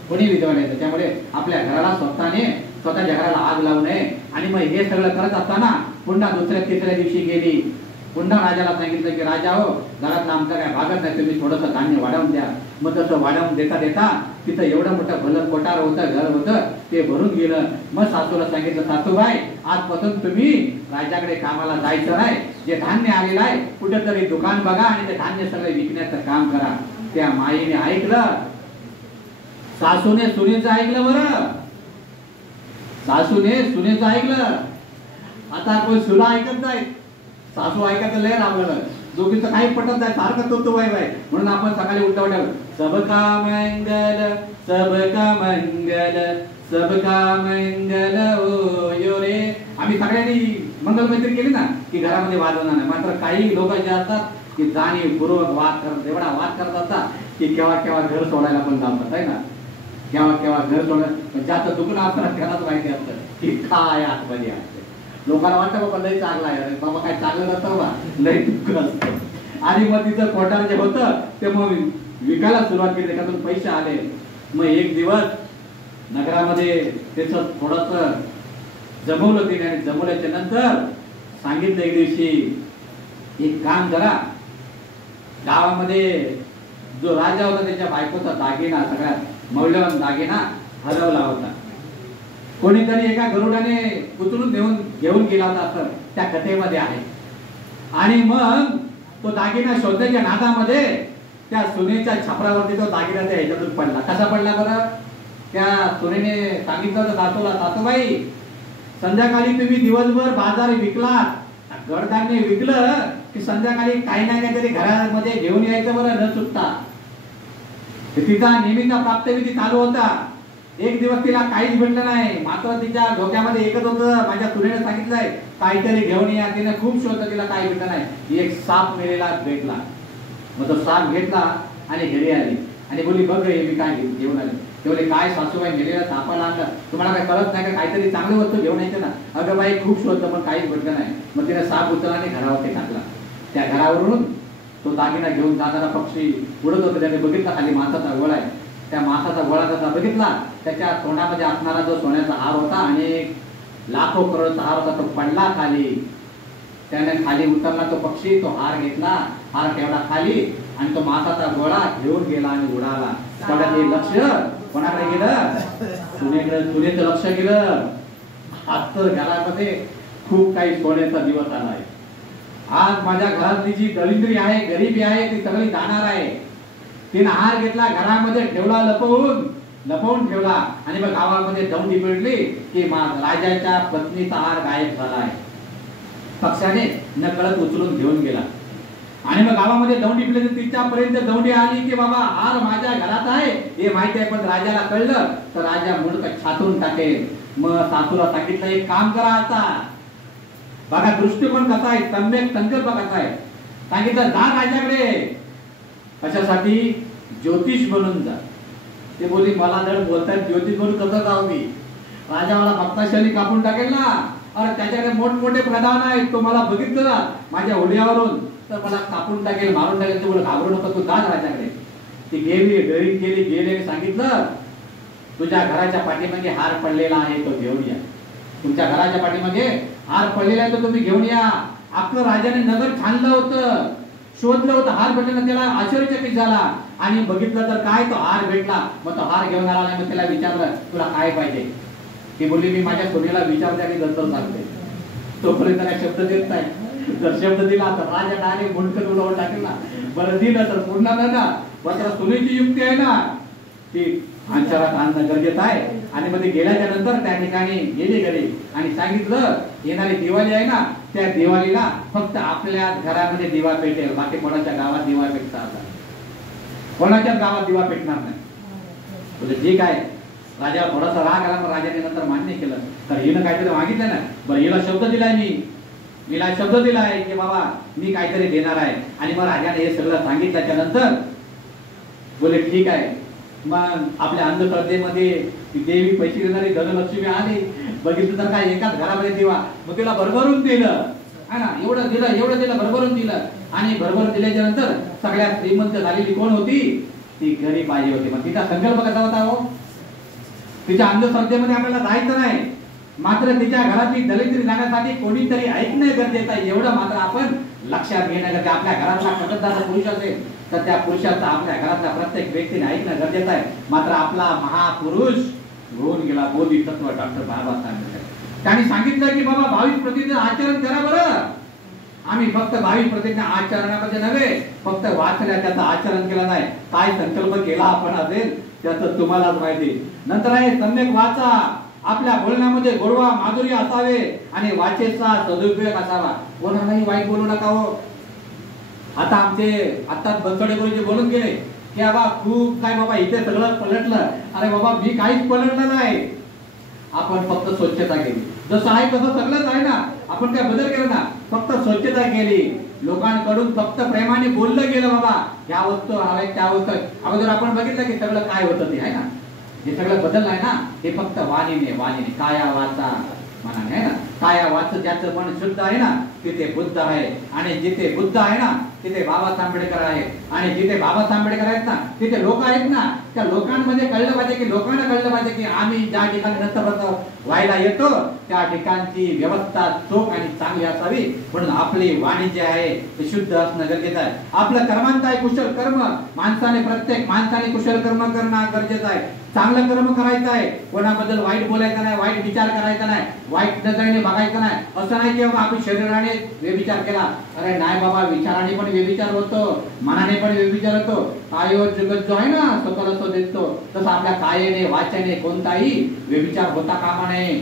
कोणी विजवायला येतं. त्यामुळे आपल्या घराला स्वतःच्या घराला आग लावू नये. आणि मग हे सगळं करत असताना पुन्हा दुसऱ्या तिसऱ्या दिवशी गेली. पुन्हा राजाला सांगितलं की राजा हो, घरातलं आमचं काय भागत नाही, तुम्ही थोडंसं धान्य वाढवून द्या. मग तसं वाढवून देता देता तिथं एवढं मोठं भलं कोठार होतं, घर होतं, ते भरून गेलं. मग सासूला सांगितलं, सासूबाई आजपासून तुम्ही राजाकडे कामाला जायचं नाही. जे धान्य आलेलं आहे कुठेतरी दुकान बघा आणि ते धान्य सगळे विकण्याचं काम करा. त्या माईने ऐकलं, सासूने सुनेचं ऐकलं. बरं, सासूने सुनेचं ऐकलं. आता कोण सुना ऐकत नाही, सासू ऐकायचं लय राबलं. दोघींचं काही पटत नाही, सारखं तो वाय वाय. म्हणून आपण सकाळी उठता सबका मंगल सबका मंगल सबका मंगल हो यो रे. आम्ही सगळ्यांनी मंगल मैत्री केली ना की घरामध्ये वाद होणार नाही. मात्र काही लोक जे असतात की जाणीवपूर्वक वाद करत, एवढा वाद करत असतात की केव्हा केव्हा घर सोडायला पण जातात आहे ना, केव्हा केव्हा घर सोडायला. ज्याचं दुखणं असतं त्यालाच माहिती असतं की काय आतमध्ये असते. लोकांना वाटतं बाबा लय चांगला आहे, बाबा काय चांगलं नसतं बा, लय दुःख असतं. आणि मग तिचं कोठार जे होतं ते मग विकायला सुरुवात केली, त्यातून पैसे आले. मग एक दिवस नगरामध्ये त्याचं थोडंसं जमवलं तिने. आणि जमवल्याच्या नंतर सांगितलं एक दिवशी, एक काम करा, गावामध्ये जो राजा होता त्याच्या बायकोचा दागिना, सगळ्यात मौल्यवान दागिना हरवला होता. कोणीतरी एका गरुडाने उचलून घेऊन गेला होता असं त्या कथेमध्ये आहे. आणि मग तो दागिना शोधण्याच्या नादामध्ये त्या सुनेच्या छपरावरती तो दागिना त्या ह्याच्यातून पडला. कसा पडला बरं? त्या सुनेने सांगितलं होतं सासूला, सासूबाई संध्याकाळी तुम्ही दिवसभर बाजार विकलात, कडधान्य विकलं की संध्याकाळी काही ना काहीतरी घरामध्ये घेऊन यायचं बरं, न चुकता. तिचा नेहमीचा प्राप्तविधी चालू होता. एक दिवस तिला काहीच भेटलं नाही. मात्र तिच्या डोक्यामध्ये एकच होतं, माझ्या सुनेने सांगितलंय काहीतरी घेऊन या. तिने खूप शोधलं, तिला काही भेटलं नाही. एक साप मेलेला भेटला. मग तो साप घेतला आणि घरी आली आणि बोलली, बघ हे मी काय घेऊन आले. ते बोले, काय सासूबाई, मेलेला सापाला आणलं, तुम्हाला काय कळत नाही का, काहीतरी चांगली वस्तू घेऊन यायचं ना. अगं बाई खूप शोधलं पण काहीच भेटलं नाही. मग तिने साप उचलला आणि घरावरती टाकला. त्या घरावरून तो दागिना घेऊन जाणारा पक्षी उडत होता. त्याने बघितला खाली मासाचा गोळा आहे. त्या मासाचा गोळा कसा बघितला, त्याच्या तोंडामध्ये असणारा जो सोन्याचा हार होता आणि लाखो करोडचा हार होता, तो पडला खाली. त्याने खाली उतरला तो पक्षी, तो हार घेतला, हार ठेवला खाली आणि तो मासाचा गोळा घेऊन गेला आणि उडाला. त्याचे लक्ष कोणाकडे गेलं? सुनेकडे. सुनेचं लक्ष गेलं. आज तर घरामध्ये खूप काही सोन्याचा दिवस आला आहे. आज माझ्या घरातली जी दरिद्री आहे, गरिबी आहे, ती सगळी जाणार आहे. तिने हार घेतला, घरामध्ये ठेवला, लपवून ठेवला. आणि मग गावामध्ये दौंडी पेटली की राजाच्या पत्नीचा हार गायब झाला आहे. पक्षाने नकळत उचलून घेऊन गेला. आणि मग गावामध्ये दौंडी पेटली. तिच्यापर्यंत दौंडी आली की बाबा हार माझ्या घरात आहे हे माहिती आहे, पण राजाला कळलं तर राजा मुंडक छातून टाकेल. मग सासूला सांगितलं, एक काम करा, आता बघा दृष्टिकोन कसा आहे, सम्यक संकल्प कसा आहे. सांगितलं, जा राजाकडे, कशासाठी? ज्योतिष बनून जा. ते बोलली, मला जर बोलतात ज्योतिष बनून कसं जाऊ मी? राजा मला भक्ताशाली कापून टाकेल ना. अरे त्याच्याकडे मोठमोठे प्रधान आहेत, तो मला बघितलं ना माझ्या होड्यावरून तर मला कापून टाकेल, मारून टाकेल. तो बोल, घाबरू नको, तू जा राजाकडे. ती गेली, डरीत गेली. गेले सांगितलं, तुझ्या घराच्या पाठीमागे हार पडलेला आहे, तो घेऊन या. तुमच्या घराच्या पाठीमागे हार पडलेला आहे, तो तुम्ही घेऊन या. आपलं राजाने नगर छानलं होतं, शोधलं होतं, हार भेटला. त्याला आश्चर्यचकित झाला आणि बघितलं तर काय, तो हार भेटला. मग तो हार घेऊन आला. मग त्याला विचारलं, तुला काय पाहिजे? ती बोलली, मी माझ्या सोनीला विचारते आणि नंतर सांगते. तोपर्यंत काय शब्द देत नाही. जर शब्द दिला तर राजा डायरेक्ट मुंडकन उडवून टाकेल ना. बरं दिलं तर पूर्ण ना. मात्र सोनीची युक्ती आहे ना, ती अंतरात आणणं गरजेचं आहे. आणि मध्ये गेल्याच्या नंतर त्या ठिकाणी गेली घरी आणि सांगितलं, येणारी दिवाळी आहे ना, त्या दिवाळीला फक्त आपल्या घरामध्ये दिवा पेटेल, बाकी कोणाच्या गावात दिवा पेटणार नाही, कोणाच्याच गावात दिवा पेटणार नाही. म्हणजे ठीक आहे. राजा थोडासा राग आला, मग राजाने नंतर मान्य केलं. तर हिनं काहीतरी मागितलं ना, बरं हिला शब्द दिलाय, मीला शब्द दिलाय की बाबा मी काहीतरी देणार आहे. आणि मग राजाने हे सगळं सांगितल्याच्या नंतर बोले, ठीक आहे. मग आपल्या अंधश्रद्धेमध्ये देवी पैसे देणारी धनलक्ष्मी आली. बघितलं तर काय, एकाच घरामध्ये दिवा. मग तिला भरभरून दिलं है ना, एवढं दिलं भरभरून दिलं. आणि भरभरून दिल्याच्या नंतर सगळ्यात श्रीमंत झालेली कोण होती? ती गरीब बाई होती. मग तिचा संकल्प कसा होता हो? तिच्या अंधश्रद्धेमध्ये आपल्याला जायचं नाही, मात्र तिच्या घरातली दलिद्री जाण्यासाठी कोणीतरी ऐकणे गरजेचं आहे, एवढं मात्र आपण लक्षात घेणं गरजेचं. आपल्या घरातला कटकदार पुरुष असेल तर त्या पुरुषाचा आपल्या घरातल्या प्रत्येक व्यक्तीने ऐकणं गरजेचं आहे. मात्र आपला महापुरुष होऊन गेला बोधिसत्व डॉक्टर बाबासाहेब आंबेडकर. त्यांनी सांगितलं की बाबा 22 प्रतिज्ञा आचरण करा बरं. आम्ही फक्त 22 प्रतिज्ञा आचरणामध्ये नव्हे, फक्त वाचल्या त्याचं आचरण केलं नाही. काय संकल्प केला आपण असेल त्याचं तुम्हालाच माहिती. नंतर आहे सम्यक वाचा, आपल्या बोलण्यामध्ये गोडवा माधुर्य असावे आणि वाचेचा सदुपयोग असावा. कोणालाही वाईट बोलू नका हो. आता आत्ताच बनसोडे गुरुजी बोलून गेले की बाबा खूप काय बाबा इथे सगळं पलटलं. अरे बाबा मी काहीच पलटलं नाही, आपण फक्त स्वच्छता केली. जसं आहे तसं सगळंच आहे ना, आपण काय बदल केला ना, फक्त स्वच्छता केली. लोकांकडून फक्त प्रेमाने बोललं गेलं बाबा ह्या वस्तू हव्या त्या वस्तू. अगोदर आपण बघितलं की सगळं काय होतं ते आहे ना, हे सगळं बदल आहे ना, हे फक्त वाणीने काया वाचा मनाने आहे ना. काया वाच ज्याचं मन शुद्ध आहे ना तिथे बुद्ध आहे, आणि जिथे बुद्ध आहे ना तिथे बाबासाहेब आंबेडकर आहे, आणि जिथे बाबासाहेब आंबेडकर आहेत ना तिथे लोक आहेत ना. त्या लोकांमध्ये कळलं पाहिजे की लोकांना कळलं पाहिजे की आम्ही ज्या ठिकाणी नतमस्तक व्हायला येतो त्या ठिकाणची व्यवस्था चोख आणि चांगली असावी. म्हणून आपली वाणी जी आहे ते शुद्ध असणं गरजेचं आहे. आपलं कर्मांत आहे कुशल कर्म. प्रत्येक माणसाने कुशल कर्म करणं गरजेचं आहे. चांगलं कर्म करायचं आहे. कोणाबद्दल वाईट बोलायचं नाही, वाईट विचार करायचा नाही, वाईट नजरेने बघायचं नाही. असं नाही की आपण शरीराने व्यभिचार केला. अरे नाही बाबा, विचाराने पण व्यभिचार होतो, मनाने पण व्यभिचार होतो. कायो जगत जो आहे ना स्वतःला तो दिसतो, तसं आपल्या कायेने वाचेने कोणताही व्यभिचार होता कामा नये,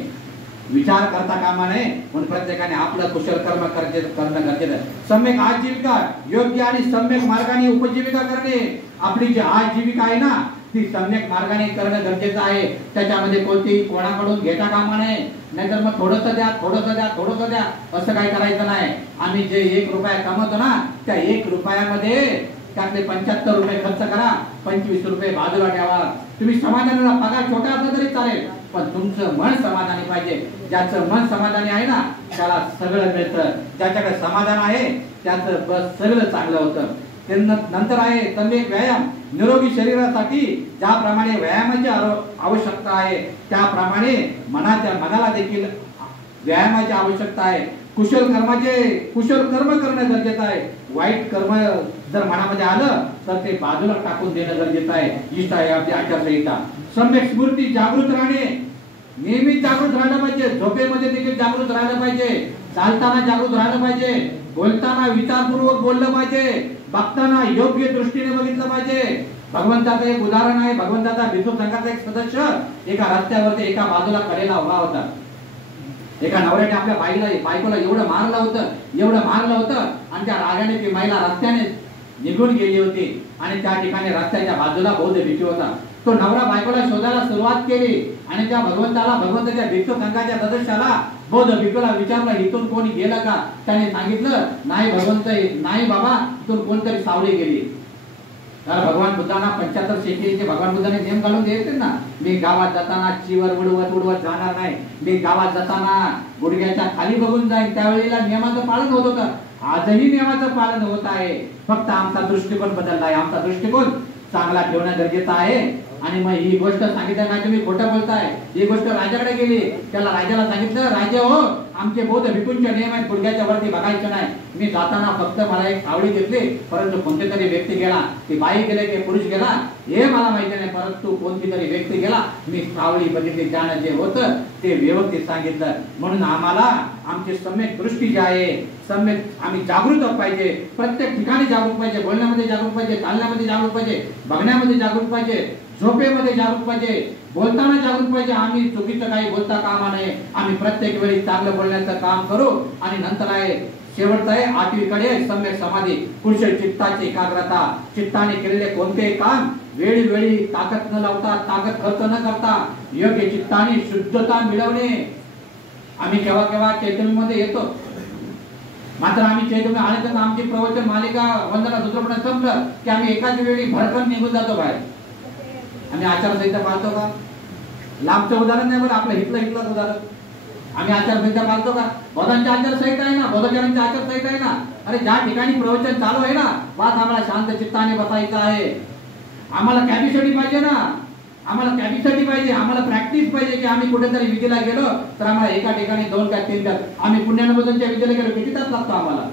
विचार करता कामा नये. म्हणून प्रत्येकाने आपलं कुशल कर्म करणं गरजेचं आहे. सम्यक आजीविका, योग्य आणि सम्यक मार्गाने उपजीविका करणे. आपली जी आजीविका आहे ना ती सम्यक मार्गाने करणं गरजेचं आहे. त्याच्यामध्ये कोणतीही कोणाकडून घेता कामा नये. नाहीतर मग थोडंसं द्या असं काही करायचं नाही. आम्ही जे 1 रुपया कमवतो ना त्या 1 रुपयामध्ये त्यातले 75 रुपये खर्च करा, 25 रुपये बाजूला ठेवा. तुम्ही समाधानाला पगार छोटा असला तरी चालेल, पण तुमचं मन समाधानी पाहिजे. ज्याचं मन समाधानी आहे ना त्याला सगळं मिळतं. ज्याच्याकडे समाधान आहे त्याचं बस सगळं चांगलं होतं. नंतर आहे सम्यक व्यायाम. निरोगी शरीरासाठी ज्याप्रमाणे व्यायामाची आवश्यकता आहे त्याप्रमाणे मनाला देखील व्यायामाची आवश्यकता आहे. कुशल कर्म करणं गरजेचं आहे. वाईट कर्म जर मनामध्ये आलं तर ते बाजूला टाकून देणं गरजेचं आहे. इष्ट आहे आपली आचारसंहिता. सम्यक स्मृती, जागृत राहणे. नेहमी जागृत राहिलं पाहिजे. झोपेमध्ये देखील जागृत राहिलं पाहिजे, चालताना जागृत राहिलं पाहिजे, बोलताना विचारपूर्वक बोललं पाहिजे, बघताना योग्य दृष्टीने बघितलं पाहिजे. भगवंताचं एक उदाहरण आहे. भगवंताचा भिक्षू संघाचा एक सदस्य एका रस्त्यावरती एका बाजूला कडेला उभा होता. एका नवऱ्याने आपल्या बायकोला एवढं मारलं होतं आणि त्या रागाने ती महिला रस्त्याने निघून गेली होती. आणि त्या ठिकाणी रस्त्याच्या बाजूला बौद्ध भिक्षू होता. तो नवरा बायकोला शोधायला सुरुवात केली आणि त्या भगवंताच्या भिक्षू संघाच्या सदस्याला बौद्ध भिक्षूला विचारलं इथून कोणी गेलं का? त्याने सांगितलं नाही भगवंत, नाही बाबा, इथून कोणतरी सावली गेली. तर भगवान बुद्धांना 75 शेकडीचे भगवान बुद्धाने नियम काढून द्यायचे ना. मी गावात जाताना चिवर उडवत जाणार नाही. मी गावात जाताना गुडघ्याच्या खाली बघून जाईल. त्यावेळेला नियमाचं पालन होत होतं. आजही नियमाचं पालन होत आहे. फक्त आमचा दृष्टिकोन बदलला आहे. आमचा दृष्टिकोन चांगला ठेवणं गरजेचं आहे. आणि मग ही गोष्ट सांगितलं नाही तुम्ही खोटं बोलताय. ही गोष्ट राजाकडे गेली. त्याला राजाला सांगितलं राजा हो, आमचे बौद्ध भिक्षूंचे नियम आहेत, गुडघ्याच्या वरती बघायचं नाही. मी जाताना फक्त मला एक सावळी घेतली, परंतु कोणते तरी व्यक्ती गेला, ती बाई गेले की पुरुष गेला हे मला माहिती नाही, परंतु कोणती तरी व्यक्ती गेला, मी सावळी बघितली. त्यानं जे होतं ते व्यवस्थित सांगितलं. म्हणून आम्हाला आमची सम्यक दृष्टी जी आहे, सम्यक आम्ही जागृत पाहिजे. प्रत्येक ठिकाणी जागरूक पाहिजे. बोलण्यामध्ये जागरूक पाहिजे, चालण्यामध्ये जागरूक पाहिजे, बघण्यामध्ये जागरूक पाहिजे, झोपेमध्ये जागरूक पाहिजे, बोलताना जागरूक पाहिजे. आम्ही चुकीचं काही बोलता कामा नये. आम्ही प्रत्येक वेळी चांगलं बोलण्याचं काम करू. आणि नंतर आहे शेवटचं आहे 8वीकडे सम्यक समाधी. कुशल चित्ताची एकाग्रता. चित्ताने केलेले कोणतेही काम वेळी ताकद न लावता, ताकद खर्च न करता योग्य चित्ताने शुद्धता मिळवणे. आम्ही केव्हा चैतन्यमध्ये येतो, मात्र आम्ही चैतन्य आले तर आमची प्रवचन मालिका वंदना सूत्रपणे संपलं की आम्ही एकाच वेळी भरकन निघून जातो बाहेर. आम्ही आचारसंहिता पाळतो का? लांबचं उदाहरण नाही बरं, आपलं हितलं उदाहरण. आम्ही आचारसंहिता पाळतो का? बौद्धांची आचारसंहिता आहे ना, बौद्धाचार्यांची आचारसंहिता आहे ना. अरे ज्या ठिकाणी प्रवचन चालू आहे ना, वाद आम्हाला शांत चित्ताने बसायचं आहे. आम्हाला कॅपॅसिटी पाहिजे ना, आम्हाला कॅपॅसिटी पाहिजे, आम्हाला प्रॅक्टिस पाहिजे की आम्ही कुठेतरी विधीला गेलो तर आम्हाला एका ठिकाणी 2 का 3 तास, आम्ही पुण्यानंबरच्या विधीला गेलो किती तास लागतो आम्हाला?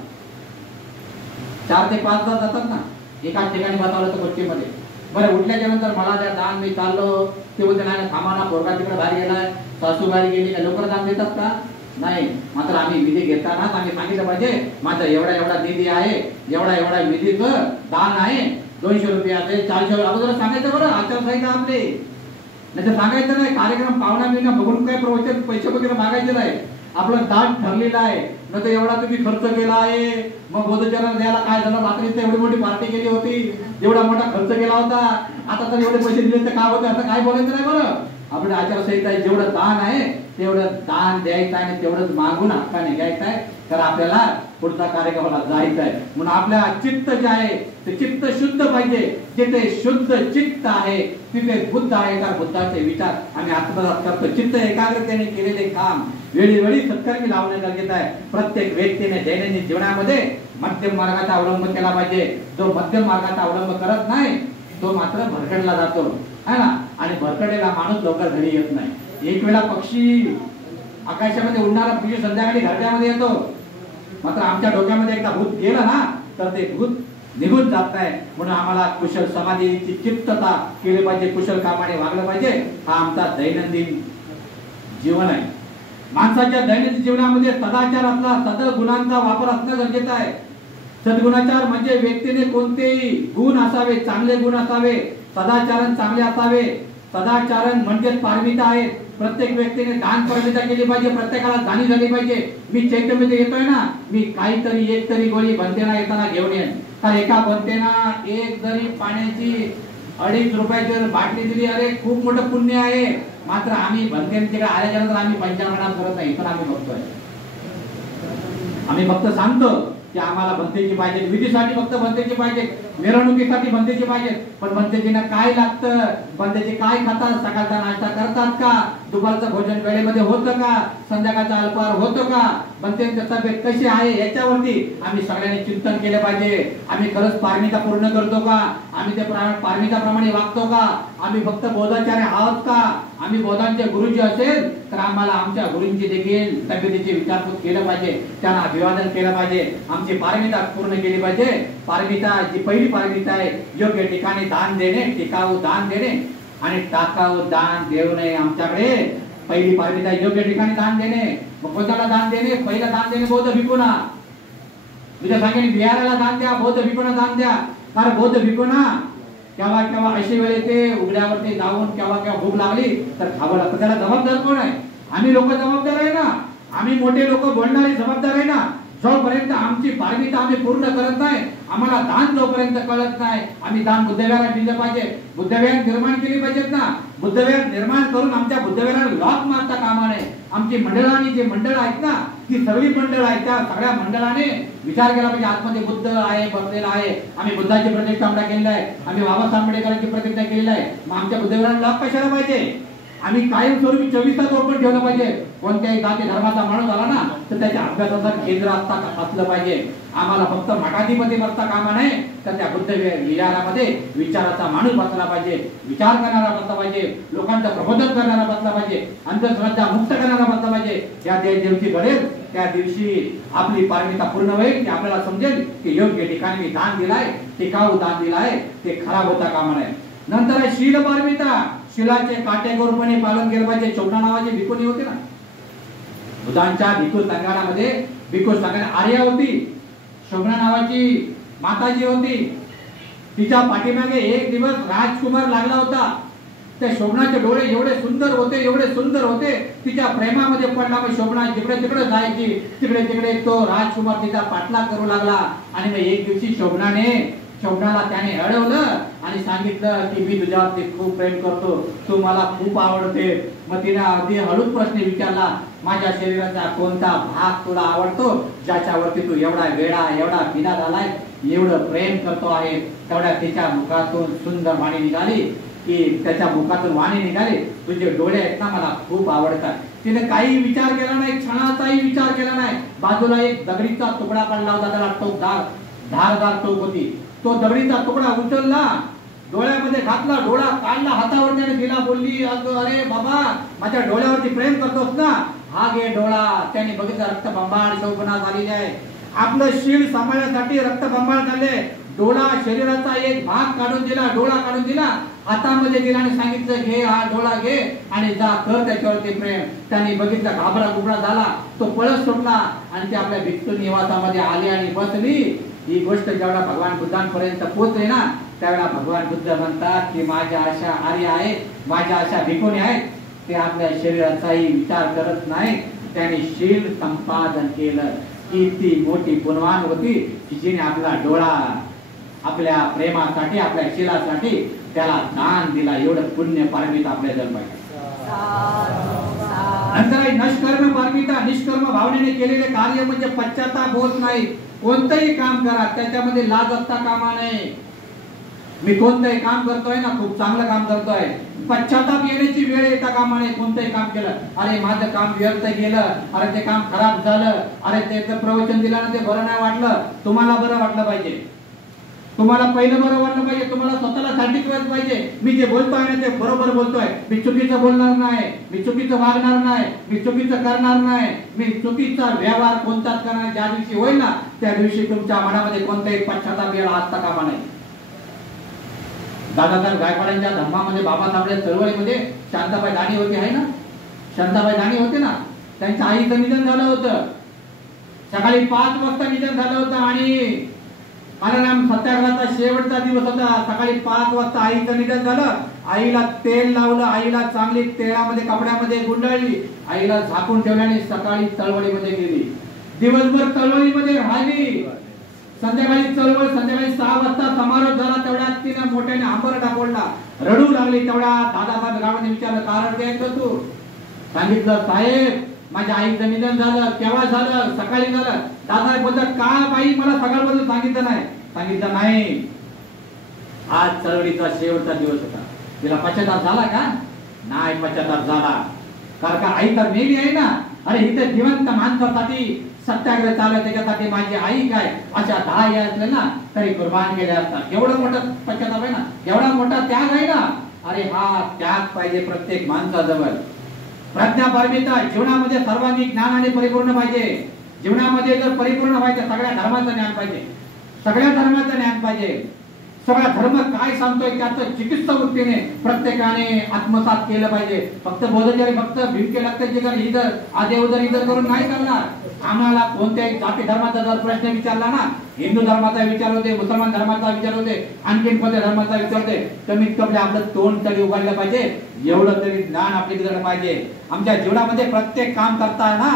4 ते 5 तास जातात ना एकाच ठिकाणी बसवलं तर कोच्चीमध्ये. बरं उठल्याच्या नंतर मला द्या दान, मी चाललो ते बोलते नाही थांबा ना, पोरगा तिकडे बाहेर गेलाय, सासू बाहेर गेली का, लोक दान देतात का? नाही. मात्र आम्ही विधी घेतानाच आम्ही सांगितलं पाहिजे माझा एवढा एवढा निधी आहे, एवढा एवढा निधीचं दान आहे, 200 रुपये असेल, 400 अगोदर सांगायचं बरं आचारसंहिता आपली. नाही तर सांगायचं नाही, कार्यक्रम पाहुणा बिना बघून काय प्रवचन पैसे वगैरे मागायचे नाही. आपलं दान ठरलेलं आहे, न तर एवढा तुम्ही खर्च केला आहे. मग बोधचरण द्यायला काय झालं, रात्रीच एवढी मोठी पार्टी केली होती, एवढा मोठा खर्च केला होता, आता तर एवढे पैसे दिले तर काय होतं, असं काय बोलायचं नाही बरं. आपलं आचारसंहिता जेवढं दान आहे तेवढं दान द्यायचं आहे, तेवढंच मागून हक्काने घ्यायचं आहे. तर आपल्याला पुढचा कार्यक्रमाला जायचं आहे. म्हणून आपल्या चित्त जे आहे ते चित्त शुद्ध पाहिजे. जिथे शुद्ध चित्त आहे तिथे बुद्ध आहे. तर बुद्धाचे विचार आम्ही आत्मसात करतो. चित्त एकाग्रतेने केलेले काम वेळोवेळी सत्कर्मी लावणे गरजेचं आहे. प्रत्येक व्यक्तीने दैनंदिन जीवनामध्ये मध्यम मार्गाचा अवलंब केला पाहिजे. जो मध्यम मार्गाचा अवलंब करत नाही तो मात्र भरकटला जातो है ना. आणि भरकटलेला माणूस लवकर घरी येत नाही. एक वेळा पक्षी आकाशामध्ये उडणारा पक्षी संध्याकाळी घरट्यामध्ये येतो. मात्र आमच्या डोक्यामध्ये एकदा भूत गेलं ना तर ते भूत निघून जात नाही. म्हणून आम्हाला कुशल समाधीची चित्तता केली पाहिजे, कुशल कामाने वागलं पाहिजे. हा आमचा दैनंदिन जीवन आहे. माणसाच्या दैनंदिन जीवनामध्ये सदाचारातला सद्गुणांचा वापर असणं गरजेचं आहे. सद्गुणाचार म्हणजे व्यक्तीने कोणतेही गुण असावे, चांगले गुण असावे, सदाचरण चांगले असावे. सदाचरण म्हणजे पारमिता आहे. प्रत्येक व्यक्तीने दान पारमिता केली पाहिजे. प्रत्येकाला जाणीव झाली पाहिजे मी चैत्यमध्ये येतोय ना, मी काहीतरी एक तरी गोळी बनतेना येताना घेऊन येईन. तर एका बनतेना एक जरी पाण्याची 2.5 रुपयाची बाटली दिली, अरे खूप मोठं पुण्य आहे. मात्र आम्ही बनतेनकडे आल्याच्या नंतर आम्ही पंचांगणात करत नाही. पण आम्ही बघतोय, आम्ही फक्त सांगतो की आम्हाला बनतेची पाहिजे, विधीसाठी फक्त बनतेची पाहिजे, मिरवणुकीसाठी बनतेची पाहिजे. पण बनतेजींना काय लागतं, बनतेची काय खातात, सकाळचा नाश्ता करतात का, दुपारचं भोजन वेळेमध्ये होतं का, संध्याकाळचा अल्पाहार होतो का, बनतेची तब्येत कशी आहे याच्यावरती आम्ही सगळ्यांनी चिंतन केलं पाहिजे. आम्ही खरंच पारमिता पूर्ण करतो का, आम्ही ते पारमिताप्रमाणे वागतो का, आम्ही फक्त बोधाचार्य आहोत का. आम्ही बोधांचे गुरुजी असेल तर आम्हाला आमच्या गुरूंची देखील तब्येतीची विचारपूस केलं पाहिजे, त्यांना अभिवादन केलं पाहिजे, आमची पारमिता पूर्ण केली पाहिजे. पारमिता जी पहिली पारमिता आहे, योग्य ठिकाणी दान देणे, टिकाऊ दान देणे आणि टाकाऊ दान देऊ नये. आमच्याकडे पहिली पारमिता योग्य ठिकाणी दान देणे. मग कोणाला दान देणे, पहिलं दान देणे बौद्ध भिक्खूंना. तुझ्या सांगेन बिहाराला दान द्या, बौद्ध भिक्खूंना दान द्या. कारण बौद्ध भिक्खूंना केव्हा केव्हा अशी वेळ येते उघड्यावरती जाऊन केव्हा केव्हा भूक लागली तर खावं लागतं. त्याला जबाबदार कोण आहे? आम्ही लोक जबाबदार आहे ना. आम्ही मोठे लोक बोलणारे जबाबदार आहे ना. जोपर्यंत आमची पारमिता आम्ही पूर्ण करत नाही, आम्हाला दान जोपर्यंत कळत नाही, आम्ही दान बुद्धविहारात दिलं पाहिजे. बुद्धविहार निर्माण केली पाहिजेत ना. बुद्धविहार निर्माण करून आमच्या बुद्धविहाराला लॉक मारता कामा नये. आमची मंडळाने जे मंडळ आहेत ना, ती सगळी मंडळ आहेत, त्या सगळ्या मंडळाने विचार केला पाहिजे आतमध्ये बुद्ध आहे, बसलेला आहे. आम्ही बुद्धाची प्रतिष्ठा केलेली आहे, आम्ही बाबासाहेब आंबेडकरांची प्रतिष्ठा केलेली आहे. मग आमच्या बुद्धविहाराला लॉक कशाला पाहिजे? आम्ही कायमस्वरूपी 24 तास ओपन ठेवलं पाहिजे. कोणत्याही जाती धर्माचा माणूस आला ना तर त्याच्या अभ्यासाचं केंद्र असलं पाहिजे. आम्हाला फक्त मठाधिपती बसता कामा नये, तर त्या बुद्ध विहारामध्ये विचाराचा माणूस बसला पाहिजे, विचार करणारा बसला पाहिजे, लोकांचं प्रबोधन करणारा बसला पाहिजे, अंधश्रद्धा मुक्त करणारा बसला पाहिजे. या दिवशी घडेल त्या दिवशी आपली पारमिता पूर्ण होईल की आपल्याला समजेल की योग्य ठिकाणी मी दान दिलाय, टिकाऊ दान दिलाय, ते खराब होता कामा नये. नंतर आहे शील पारमिता. शिलाचे काटेकोरपणे पालन केलं पाहिजे. शोभना नावाची भिक्खुनी होती ना, बुद्धांच्या भिक्खू संघामध्ये भिक्खू संघाने आर्या होती. शोभना नावाची माताजी होती. तिच्या पाठीमागे एक दिवस राजकुमार लागला होता. त्या शोभनाचे डोळे एवढे सुंदर होते, एवढे सुंदर होते, तिच्या प्रेमामध्ये पडला. मग शोभना जिकडे तिकडे जायची, तिकडे तिकडे तो राजकुमार तिचा पाठलाग करू लागला. आणि मग एक दिवशी शोभनाला त्याने अडवलं आणि सांगितलं की मी तुझ्यावरती खूप प्रेम करतो, तू मला खूप आवडते. मग तिने अगदी हळूच प्रश्न विचारला, माझ्या शरीराचा कोणता भाग तुला आवडतो ज्याच्यावरती तू एवढा वेडा, एवढा पिना झालाय, एवढं प्रेम करतो आहे? तेवढ्या तिच्या मुखातून सुंदर वाणी निघाली की त्याच्या मुखातून वाणी निघाली, तुझे डोळे आहेत ना मला खूप आवडतात. तिने काही विचार केला नाही, क्षणाचाही विचार केला नाही. बाजूला एक दगडीचा तुकडा पडला होता, त्याला टोक धारदार टोक होती. तो दगडीचा तुकडा उचलला, डोळ्यामध्ये घातला, डोळा काढला, हातावर त्याने दिला, बोलली अरे बाबा माझ्या डोळ्यावरती प्रेम करतोस ना, हा घे डोळा. त्याने बघितलं रक्तबंबाळ शोभना झालेली आहे. आपलं शीळ सांभाळण्यासाठी रक्तबंबाळ झाले. डोळा शरीराचा एक भाग काढून दिला, डोळा काढून दिला, हातामध्ये दिला आणि सांगितलं घे हा डोळा घे आणि जा कर त्याच्यावरती प्रेम. त्याने बघितलं, घाबरा गुबरा झाला, तो पळत सुटला आणि ते आपल्या भिक्षू निवासामध्ये आले आणि बसली. ही गोष्ट जेवढा भगवान बुद्धांपर्यंत पोहोचली ना, त्यावेळेला भगवान बुद्ध म्हणतात की माझ्या अशा आर्य आहेत, माझ्या अशा भिकोनी आहेत, ते आपल्या शरीराचाही विचार करत नाही. त्याने शील संपादन केलं. किती मोठी गुणवान होती की जिने आपला डोळा आपल्या प्रेमासाठी, आपल्या शीलासाठी त्याला दान दिला. एवढं पुण्य पारमिता आपल्या जन्मात. नंतर निष्कर्म पारमिता, निष्कर्म भावनेने केलेले कार्य म्हणजे पश्चाताप होत नाही. कोणतंही काम करा त्याच्यामध्ये लाज असता कामा नये. मी कोणतंही काम करतोय ना, खूप चांगलं काम करतोय, पश्चाताप येण्याची वेळ येता कामा नये. कोणतंही काम केलं, अरे माझं काम व्यर्थ गेलं, अरे ते काम खराब झालं, अरे ते प्रवचन दिलं ना ते बरं नाही वाटलं. तुम्हाला बरं वाटलं पाहिजे, तुम्हाला पहिलं बरं वाटलं पाहिजे, तुम्हाला स्वतःला साठीच पाहिजे मी जे बोलतोय ना ते बरोबर बोलतोय, मी चुकीचं बोलणार नाही, मी चुकीचं वागणार नाही, मी चुकीचं करणार नाही, मी चुकीचा व्यवहार कोणताच करणार. ज्या दिवशी होईल ना त्या दिवशी तुमच्या मनामध्ये कोणताही पश्चाताप यायला असता कामा नाही. दादासाहेब गायकवाडांच्या धर्मामध्ये, बाबासाहेब चळवळीमध्ये शांताबाई दाणी होती आहे ना, शांताबाई दाणी होते ना, त्यांच्या आईचं निधन झालं होतं. सकाळी 5 वाजता निधन झालं होतं आणि मानराम सत्याग्रहाचा शेवटचा दिवस होता. सकाळी 5 वाजता आईचं निधन झालं. आईला तेल लावलं, आईला चांगली तेलामध्ये कपड्यामध्ये गुंडाळली, आईला झाकून ठेवल्याने सकाळी चळवळीमध्ये गेली. दिवसभर चळवळीमध्ये राहिली. संध्याकाळी चळवळ, संध्याकाळी 6 वाजता समारोप झाला. तेवढ्यात तिने मोठ्याने आंबरडा बोलला, रडू लागली. तेवढ्या दादासाहेब गावाने विचारलं कारण काय तू? सांगितलं साहेब माझ्या आईचं निधन झालं. केव्हा झालं? सकाळी झालं. दादासाहेब बोलतात का बाई मला सकाळपासून सांगितलं नाही? सांगितलं नाही, आज चळवळीचा शेवटचा दिवस होता. तिला पश्चाताप झाला का? नाही पश्चाताप झाला. कारण का आई तर मेली आहे ना. अरे इथे जिवंत माणसासाठी सत्याग्रह चालू, त्याच्यासाठी माझी आई काय अशा 10 या असले ना तरी कुर्बान केले असतात. एवढं मोठं पश्चाताप आहे ना, एवढा मोठा त्याग आहे ना. अरे हा त्याग पाहिजे प्रत्येक माणसाजवळ. प्रज्ञा पारमिता, जीवनामध्ये सर्वांनी ज्ञानाने परिपूर्ण पाहिजे. जीवनामध्ये जर परिपूर्ण व्हायचं, सगळ्या धर्माचं ज्ञान पाहिजे, सगळ्या धर्माचं ज्ञान पाहिजे. सगळा धर्म काय सांगतोय त्याचं चिकित्सा वृत्तीने प्रत्येकाने आत्मसात केलं पाहिजे. फक्त बोधचारी फक्त भिमके लागतात इधर आधे उधर इधर करून नाही करणार. आम्हाला कोणत्याही जाती धर्माचा जर प्रश्न विचारला ना, हिंदू धर्माचा विचार होते, मुसलमान धर्माचा विचार होते, आणखीन कोणत्या धर्माचा विचार होते, कमीत कमी आपलं तोंड तरी उघडलं पाहिजे. एवढं तरी ज्ञान आपल्याकडे पाहिजे. आमच्या जीवनामध्ये प्रत्येक काम करताना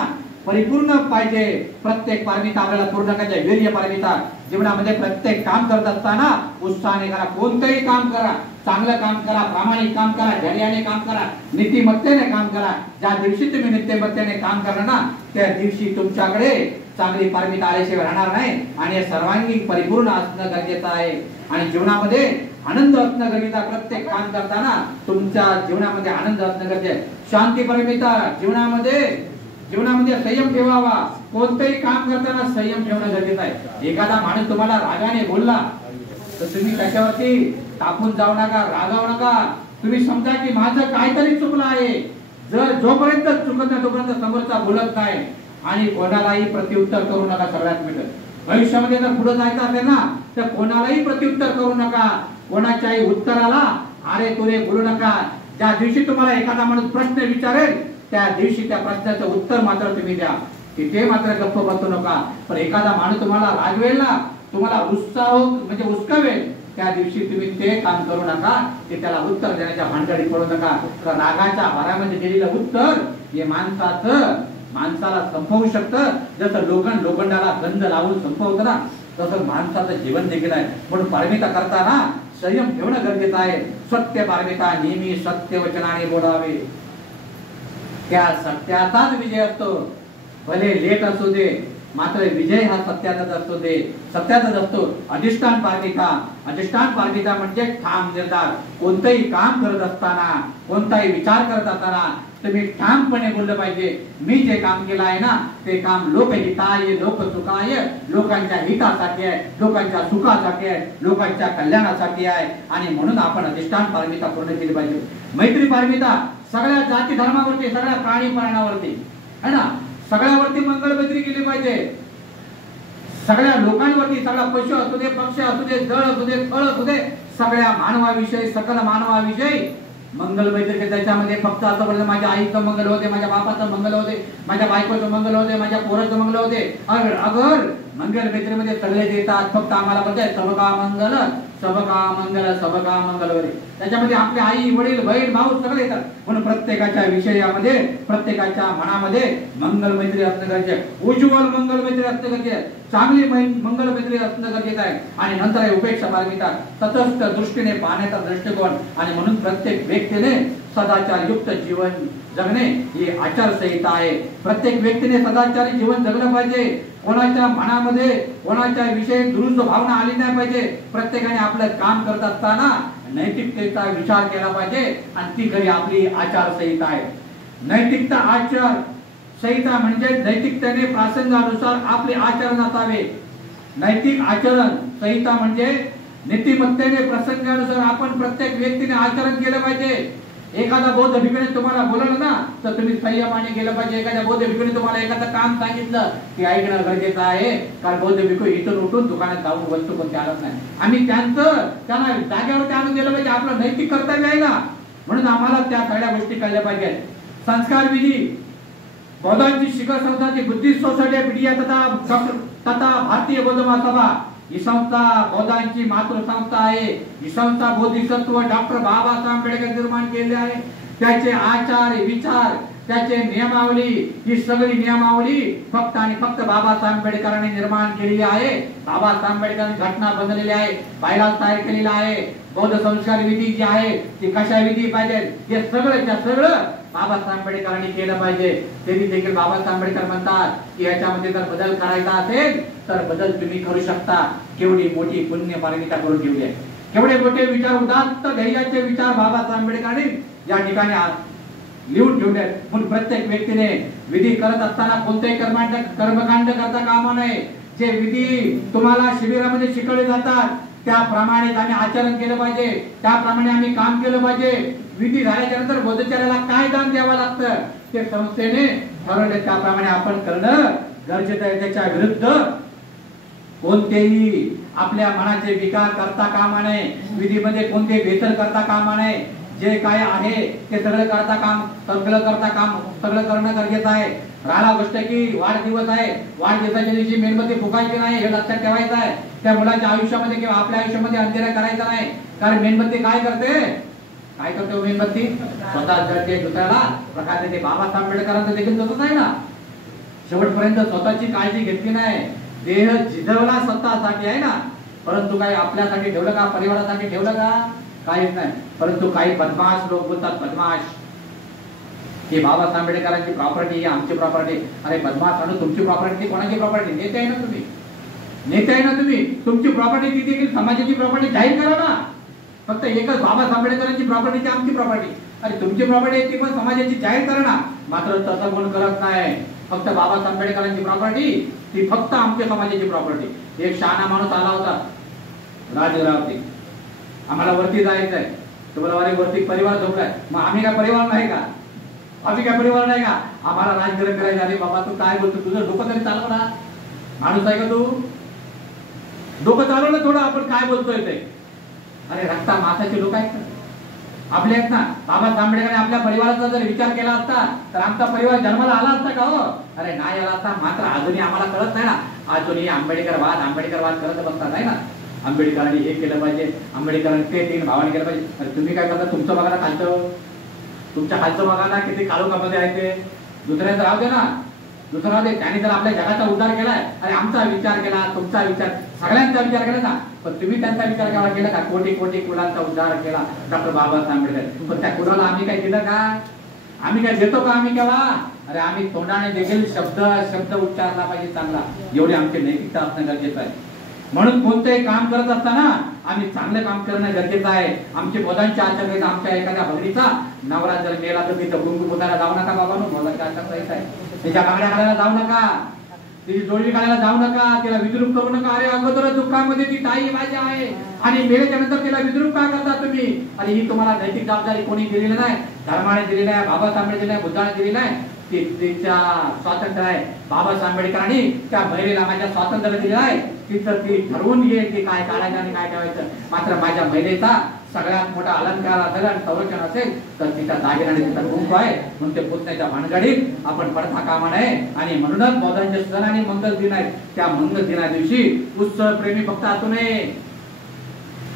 परिपूर्ण पाहिजे. प्रत्येक पारमिता आपल्याला पूर्ण करायचे. वीर्य पारमिता, जीवनामध्ये प्रत्येक काम करत असताना उत्साहाने करा. कोणतेही काम करा, चांगलं काम करा, प्रामाणिक काम करा, धैर्याने काम करा, नीतिमत्तेने काम करा. ज्या दिवशी तुम्ही नीतिमत्तेने काम करणार ना त्या दिवशी तुमच्याकडे चांगली पारमिता आल्याशिवाय राहणार नाही. आणि सर्वांगीण परिपूर्ण असणं गरजेचं आहे. आणि जीवनामध्ये आनंद असणं गरजेचं आहे. प्रत्येक काम करताना तुमच्या जीवनामध्ये आनंद असणं गरजेचं आहे. शांती पारमिता, जीवनामध्ये संयम ठेवावा. कोणतंही काम करताना संयम ठेवणं गरजेचं आहे. एखादा माणूस तुम्हाला रागाने बोलला तर तुम्ही त्याच्यावरती तापून जाऊ नका, रागावू नका. तुम्ही समजा की माझं काहीतरी चुकलं आहे. जर जोपर्यंत चुकत नाही तोपर्यंत समोरचा बोलत नाही. आणि कोणालाही प्रत्युत्तर करू नका. सगळ्यात मिळत भविष्यामध्ये जर पुढे जायचं असेल ना तर कोणालाही प्रत्युत्तर करू नका. कोणाच्याही उत्तराला अरे तुरे बोलू नका. ज्या दिवशी तुम्हाला एखादा माणूस प्रश्न विचारेल त्या दिवशी त्या प्रश्नाचं उत्तर मात्र तुम्ही द्या. तिथे मात्र गप्प बसू नका. पण एखादा माणूस तुम्हाला रागवेल ना, तुम्हाला उत्साह म्हणजे उस्कावेल, त्या दिवशी तुम्ही ते काम करू नका की त्याला उत्तर देण्याच्या भानगडीत पडू नका. तर रागाच्या भरामध्ये दिलेलं उत्तर हे माणसाला संपवू शकतं. जसं लोखंडाला गंध लावून संपवतं ना तसं माणसाचं जीवन देखील आहे. म्हणून पारमिता करताना संयम ठेवणं गरजेचं आहे. सत्य पारमिता, नेहमी सत्य वचनाने बोलावे. त्या सत्याचाच विजय असतो. भले लेट असू दे मात्र विजय हा सत्याचाच असतो. दे सत्याचाच असतो. अधिष्ठान पारमिता म्हणजे ठाम निर्धार. कोणतंही काम करत असताना, कोणताही विचार करत असताना तुम्ही ठामपणे बोललं पाहिजे, मी जे काम केलं आहे ना ते काम लोकहिताय लोकसुखाय, लोकांच्या हितासाठी आहे, लोकांच्या सुखासाठी आहे, लोकांच्या कल्याणासाठी आहे. आणि म्हणून आपण अधिष्ठान पारमिता पूर्ण केली पाहिजे. मैत्री पारमिता सगळ्या जाती धर्मावरती, सगळ्या प्राणी प्राणावरती है ना, सगळ्यावरती मंगळ मैत्री केली पाहिजे. सगळ्या लोकांवरती, सगळा पशु असू दे, पक्षी असू दे, जळ असू दे, फळ असू दे, सगळ्या मानवाविषयी, सकल मानवाविषयी मंगल मैत्री. त्याच्यामध्ये फक्त आतापर्यंत माझ्या आईचं मंगल होते, माझ्या बापाचं मंगल होते, माझ्या बायकोचं मंगल होते, माझ्या पोराचं मंगल होते. अगर मंगल मैत्रीमध्ये सगळे देतात, फक्त आम्हाला बोलताय सबका मंगल सबका मंगल सबका मंगल वगैरे. त्याच्यामध्ये आपले आई वडील बहीण भाऊ सगळे येतात. पण प्रत्येकाच्या विषयामध्ये, प्रत्येकाच्या मनामध्ये मंगल मैत्री असणं गरजेचं, उज्ज्वल मंगल मैत्री असणं गरजेचं, चांगली मंगल मैत्री असणं गरजेचं आहे. आणि नंतर आहे उपेक्षा पारमिता, तटस्थ दृष्टीने पाहण्याचा दृष्टिकोन. आणि म्हणून प्रत्येक व्यक्तीने सदाचार युक्त जीवन जगणे ही आचारसंहिता आहे. प्रत्येक व्यक्तीने सदाचारी जीवन जगलं पाहिजे. कोणाच्या मनामध्ये कोणाच्या विषयी दुरुस्त भावना आली नाही पाहिजे. प्रत्येकाने आपलं काम करत असताना नैतिकतेचा विचार केला पाहिजे. आणि ती खरी आपली आचारसंहिता आहे. नैतिकता आचार संहिता म्हणजे नैतिकतेने प्रसंगानुसार आपले आचरण असावे. नैतिक आचरण संहिता म्हणजे नीतिमत्तेने प्रसंगानुसार आपण प्रत्येक व्यक्तीने आचरण केलं पाहिजे. एखादा बौद्ध भिक्खूने तुम्हाला बोलवलं ना तर तुम्ही संयमाने गेलं पाहिजे. एखाद्या बौद्ध भिक्खूने तुम्हाला एखादं काम सांगितलं की ऐकणं गरजेचं आहे. कारण बौद्ध भिक्खू इथून उठून दुकानात जाऊन वस्तू कोणती आणत नाही. आम्ही त्यांना जागेवरती आणून दिलं पाहिजे. आपलं नैतिक कर्तव्य आहे ना. म्हणून आम्हाला त्या सगळ्या गोष्टी कळल्या पाहिजेत. संस्कार विधी, बौद्धांची शिखर संस्थांची बुद्धिस्ट सोसायटी पीडिया तथा भारतीय बौद्ध महासभा ही संस्था बौद्धांची मातृसंस्था आहे. ही संस्था बोधिसत्व डॉक्टर बाबासाहेब आंबेडकर निर्माण केले आहे. त्याचे आचार विचार, त्याचे नियमावली, ही सगळी नियमावली फक्त आणि फक्त बाबासाहेब आंबेडकरांनी निर्माण केलेली आहे. बाबासाहेब आंबेडकरांनी घटना बनवलेली आहे, बायलॉज तयार केलेला आहे. बौद्ध संस्कार विधी जी आहे ती कशा विधी पाहिजे हे सगळं बाबासाहेब आंबेडकरांनी केलं पाहिजे. तरी देखील बाबासाहेब आंबेडकर म्हणतात की याच्यामध्ये जर बदल करायचा असेल तर बदल तुम्ही करू शकता. केवढी मोठी पुण्य पारमिता करून ठेवली आहे. केवढे मोठे विचार, उदात्त ध्येयाचे विचार बाबासाहेब आंबेडकरांनी या ठिकाणी लिहून ठेवले. म्हणून प्रत्येक व्यक्तीने विधी करत असताना कोणतेही कर्मकांड करता कामा नये. जे विधी तुम्हाला शिबिरामध्ये शिकवले जातात त्याप्रमाणे आम्ही आचरण केलं पाहिजे. त्याप्रमाणे आम्ही काम केलं पाहिजे. विधी झाल्याच्या नंतर बौद्धचार्याला काय दान द्यावं लागतं ते संस्थेने ठरवले, त्याप्रमाणे आपण करणं गरजेचं आहे. त्याच्या विरुद्ध कोणतेही आपल्या मनाचे विकार करता कामा नये. विधीमध्ये कोणते भेसळ करता कामा नये. जे काय आहे ते सगळं करता सगळं करणं गरजेचं आहे. राहिला गोष्ट की वाढदिवस आहे, वाढदिवसाच्या दिवशी मेणबत्ती फुकायची नाही हे लक्षात ठेवायचं आहे. त्या मुलाच्या आयुष्यामध्ये किंवा आपल्या आयुष्यामध्ये अंधेरा करायचा नाही. कारण मेणबत्ती काय करते मेणबत्ती स्वतः जळते, दुसऱ्याला प्रकाश देते. बाबासाहेब आंबेडकरांचं देखील तसंच आहे ना. शेवटपर्यंत स्वतःची काळजी घेतली नाही. देह झिजवला स्वतःसाठी आहे ना, परंतु काही आपल्यासाठी ठेवलं का, परिवारासाठी ठेवलं का, काहीच नाही. परंतु काही बदमाश लोक बोलतात, बदमाश ही बाबासाहेब आंबेडकरांची प्रॉपर्टी, ही आमची प्रॉपर्टी. अरे बदमाश आणून तुमची प्रॉपर्टी कोणाची प्रॉपर्टी? नेते आहे ना तुम्ही, नेते आहे ना तुम्ही. तुमची प्रॉपर्टी ती देखील समाजाची प्रॉपर्टी जाहीर करा ना. फक्त एकच बाबासाहेब आंबेडकरांची प्रॉपर्टी आमची प्रॉपर्टी, अरे तुमची प्रॉपर्टी ती पण समाजाची जाहीर करा ना. मात्र तसं कोण करत नाही. फक्त बाबासाहेब आंबेडकरांची प्रॉपर्टी ती फक्त आमच्या समाजाची प्रॉपर्टी. एक शहाणा माणूस आला होता राजगृहावरती, आम्हाला वरती जायचंय. तुम्हाला वरती परिवार झोपलाय. मग आम्ही काय परिवार नाही का? आम्ही काय परिवार नाही का? आम्हाला राजगृह करायचं. अरे बाबा तू काय बोलतो, तुझं डोकं तरी चालव ना. माणूस आहे का तू? डोकं चालव ना थोडं. आपण काय बोलतोय ते. अरे रक्ता मासाचे लोक आहेत ना आपले आहेत ना. बाबासाहेब आंबेडकरांनी आपल्या परिवाराचा जर विचार केला असता तर आमचा परिवार जन्माला आला असता का? हो अरे नाही आला असता. मात्र अजूनही आम्हाला कळत नाही ना. अजूनही आंबेडकरवाद करत बसतात आहे ना. आंबेडकरांनी हे केलं पाहिजे, आंबेडकरांनी ते 3 भावांनी केलं पाहिजे. अरे तुम्ही काय करता? तुमचं बघा ना खालचं, तुमच्या खालचं बघा ना किती काळोखामध्ये आहे ते. दुसऱ्यांचं राहू दे ना, दुसरं राहू दे. त्यांनी जर आपल्या जगाचा उद्धार केलाय, अरे आमचा विचार केला, तुमचा विचार, सगळ्यांचा विचार केला ना. पण तुम्ही त्यांचा विचार केला का? कोटी कोटी कुलांचा उद्धार केला डॉक्टर बाबासाहेब आंबेडकर. पण त्या कुलाला आम्ही काय दिलं का? आम्ही काय देतो का? आम्ही केव्हा? अरे आम्ही तोंडाने देखील शब्द उच्चारला पाहिजे चांगला. एवढी आमची नैतिकता असणं गरजेचं आहे. म्हणून कोणतेही काम करत असताना आम्ही चांगलं काम करणं गरजेचं आहे. आमचे बोधांचे आचरण, आमच्या एखाद्या भगिनीचा नवरा जर मेला तर तिथं कुंकू पुतायला जाऊ नका बाबांनो. बोधांचे आचरण आहे, तिच्या कागड्या काढायला जाऊ नका, तिची जोडवी काढायला जाऊ नका, तिला विद्रूप करू नका. अरे अगोदर दुःखामध्ये ती ताई माझी आहे आणि मेल्याच्या नंतर तिला विद्रूप का करता तुम्ही? आणि ही तुम्हाला नैतिक जबाबदारी कोणी दिलेली नाही, धर्माने दिलेली आहे, बाबासाहेबांनी दिलेली आहे, बुद्धाने दिलेली आहे. तिच्या स्वातंत्र्य आहे. बाबासाहेब आंबेडकरांनी त्या महिलेला माझ्या स्वातंत्र्य दिलेलं आहे. तिथं ती ठरवून घेईल की काय काढायचं आणि काय ठेवायचं. मात्र माझ्या महिलेचा सगळ्यात मोठा अलंकार असेल आणि संरक्षण असेल तर तिच्या दागिन्याने तिचा कुंकू आहे. म्हणून ते पुतण्याच्या भानगडीत आपण पडता कामा नये. आणि म्हणूनच बौद्धांचे सण आणि मंगल दिन आहेत. त्या मंगल दिना दिवशी उत्सव प्रेमी फक्त असू नये.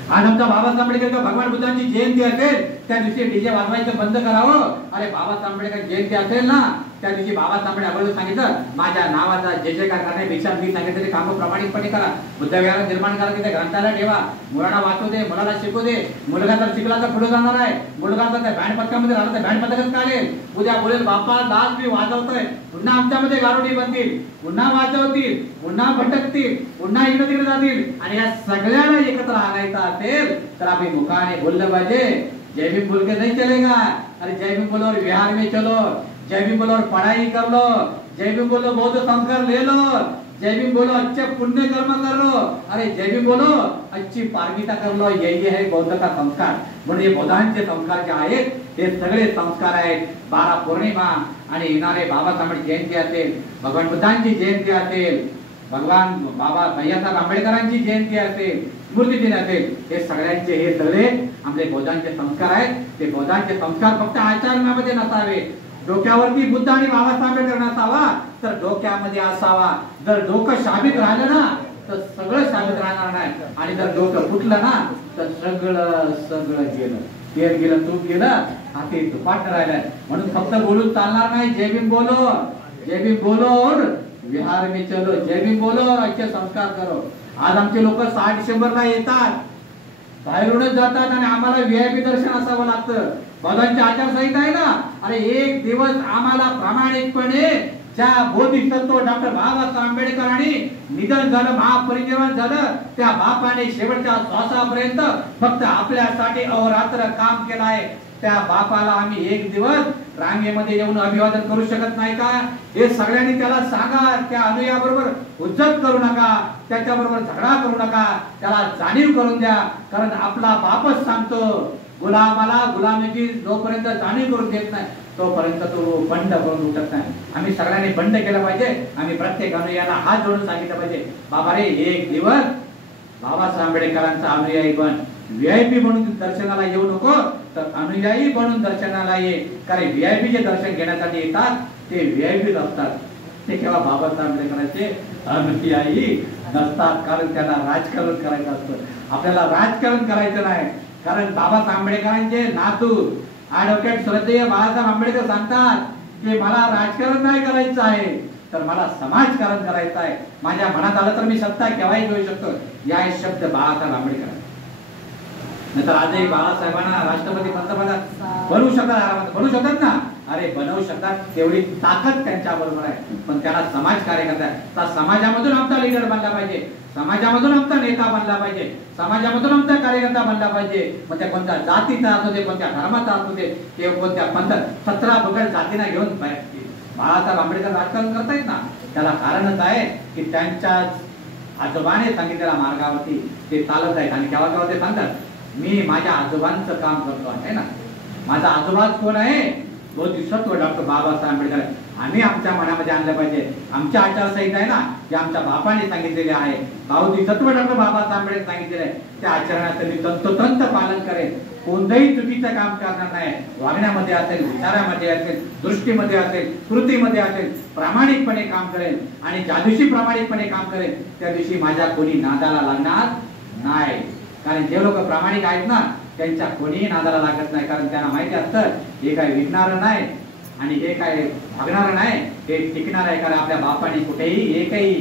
आज आमचा बाबासाहेब आंबेडकर भगवान बुद्धांची जयंती असेल त्या दिवशी डीजे वाजवायचं बंद करावं. अरे बाबासाहेब आंबेडकर जयंती असेल ना त्या दिवशी बाबासाहेब आंबेडकर अगोदर सांगितलं माझ्या नावाचा जय जयकार करण्यापेक्षा मी सांगितलेले काम प्रामाणिकपणे करा. बुद्ध विहार निर्माण करा, तिथे ग्रंथालय ठेवा, मुलांना वाचू दे, मुलाला शिकू दे. मुलगा जर शिकला तर पुढे जाणार आहे. मुलगा जर त्या बँड पथकामध्ये राहिला तर बँड पथकच काढेल. उद्या बोलेल बाप्पा लाल मी वाजवतोय, पुन्हा आमच्यामध्ये गारोडी बनतील, पुन्हा वाजवतील, पुन्हा भटकतील, पुन्हा इकडे तिकडे जातील. आणि या सगळ्यांना एकत्र आणायचं असेल तर आम्ही मुखाने बोललं पाहिजे. जय भीम बोल के नहीं चलेगा. अरे जय भीम बोलो और बिहार में चलो, जय भीम बोलो और पढ़ाई कर लो, जय भीम बोलो बौद्ध संस्कार ले लो, जय भीम बोलो अच्छे पुण्य कर्म कर लो, अरे जय भीम बोलो अच्छी पारमिता कर लो. यही है बौद्ध का संस्कार. म्हणून हे बौद्धांचे संस्कार जे आहेत हे सगळे संस्कार आहेत. 12 पौर्णिमा आणि येणारे बाबासाहेब जयंती असेल, भगवान बुद्धांची जयंती असेल, भगवान बाबा भैयासाहेब आंबेडकरांची जयंती असेल, स्मृती दिन असेल, हे सगळ्यांचे हे सगळे आपले बौद्धांचे संस्कार आहेत. ते बौद्धांचे संस्कार फक्त आचरणामध्ये नसावे. डोक्यावरती बुद्ध आणि बाबासाहेब आंबेडकर नसावा तर डोक्यामध्ये असावा. जर डोकं शाबित राहिलं ना तर सगळं शाबित राहणार नाही. आणि जर डोकं फुटलं ना तर सगळं गेलं. तेल गेलं, तूप गेलं, हाती तुपाट राहिलं. म्हणून फक्त बोलून चालणार नाही. जय भीम बोलो, जय भीम बोलो और बिहार में चलो, जय भीम बोलो और अच्छे संस्कार करो. आज आमचे लोक 6 डिसेंबरला येतात, बाहेरूनच जातात आणि आम्हाला व्हीआयपी दर्शन असावं लागतं. बौद्धांची आचारसंहिता आहे ना. अरे एक दिवस आम्हाला प्रामाणिकपणे ज्या बोधिसत्व डॉक्टर बाबासाहेब आंबेडकरांनी निधन झालं, महापरिनिर्वाण झालं, त्या बापाने शेवटच्या श्वासापर्यंत फक्त आपल्यासाठी अहोरात्र काम केलं आहे. त्या बापाला आम्ही एक दिवस रांगेमध्ये येऊन अभिवादन करू शकत नाही का? हे सगळ्यांनी त्याला सांगा. त्या अनुयाबरोबर हुज्जत करू नका, त्याच्याबरोबर झगडा करू नका, त्याला जाणीव करून द्या. कारण आपला बापच सांगतो गुलामाला गुलामीची जोपर्यंत जाणीव करून देत नाही तोपर्यंत तो बंड करून उठत नाही. आम्ही सगळ्यांनी बंड केलं पाहिजे. आम्ही प्रत्येक अनुयायाला हात जोडून सांगितलं पाहिजे, बाबा रे एक दिवस बाबासाहेब आंबेडकरांचा अनुयायी बन. व्हीआयपी म्हणून दर्शनाला येऊ नको तर अनुयायी बनून दर्शनाला ये. कारण व्हीआयपीचे दर्शन घेण्यासाठी येतात ते व्हीआयपी असतात. ते केव्हा बाबासाहेब आंबेडकरांचे अनुयायी नसतात. कारण त्यांना राजकारण करायचं असतं. आपल्याला राजकारण करायचं नाही. कारण बाबासाहेब आंबेडकरांचे नातू ऍडव्होकेट श्रद्धेय बाळासाहेब आंबेडकर सांगतात की मला राजकारण नाही करायचं आहे तर मला समाजकारण करायचं आहे. माझ्या मनात आलं तर मी सत्ता केव्हाही घेऊ शकतो. या शब्द बाळासाहेब आंबेडकर. नंतर आजही बाळासाहेबांना राष्ट्रपती पंतप्रधान बनवू शकतात ना. अरे बनवू शकतात, तेवढी ताकद त्यांच्या बरोबर आहे. पण त्याला समाज कार्य करतात. समाजामधून आमचा लीडर बनला पाहिजे, समाजामधून आमचा नेता बनला पाहिजे, समाजामधून आमचा कार्यकर्ता बनला पाहिजे. मग त्या कोणत्या जातीचा असू दे, कोणत्या धर्माचा असू दे, किंवा कोणत्या पंथात 17 बगड जातीला घेऊन बाळासाहेब आंबेडकर राजकारण करतायत ना. त्याला कारणच आहे की त्यांच्या आजोबाने सांगितलेल्या मार्गावरती ते चालत आहेत. आणि केव्हा केव्हा ते सांगतात मी माझ्या आजोबांचं काम करतो आहे ना. माझा आजोबाच कोण आहे? बोधिसत्व डॉक्टर बाबासाहेब आंबेडकर. आम्ही आमच्या मनामध्ये आणलं पाहिजे. आमच्या आचारसंहिता आहे ना जे आमच्या बापाने सांगितलेले आहे, बोधिसत्व डॉक्टर बाबासाहेब आंबेडकर सांगितलेले आहे त्या आचरणाचं मी तंतोतंत पालन करेन. कोणतंही चुकीचं काम करणार नाही. वागण्यामध्ये असेल, विचारामध्ये असेल, दृष्टीमध्ये असेल, कृतीमध्ये असेल, प्रामाणिकपणे काम करेल. आणि ज्या दिवशी प्रामाणिकपणे काम करेल त्या दिवशी माझ्या कोणी नादाला लागणार नाही. कारण जे लोक प्रामाणिक आहेत ना त्यांच्या कोणीही नादाला लागत नाही. कारण त्यांना माहिती असतं हे काय विकणार नाही आणि हे काय भागणार नाही, हे टिकणार आहे. कारण आपल्या बापाने कुठेही एकही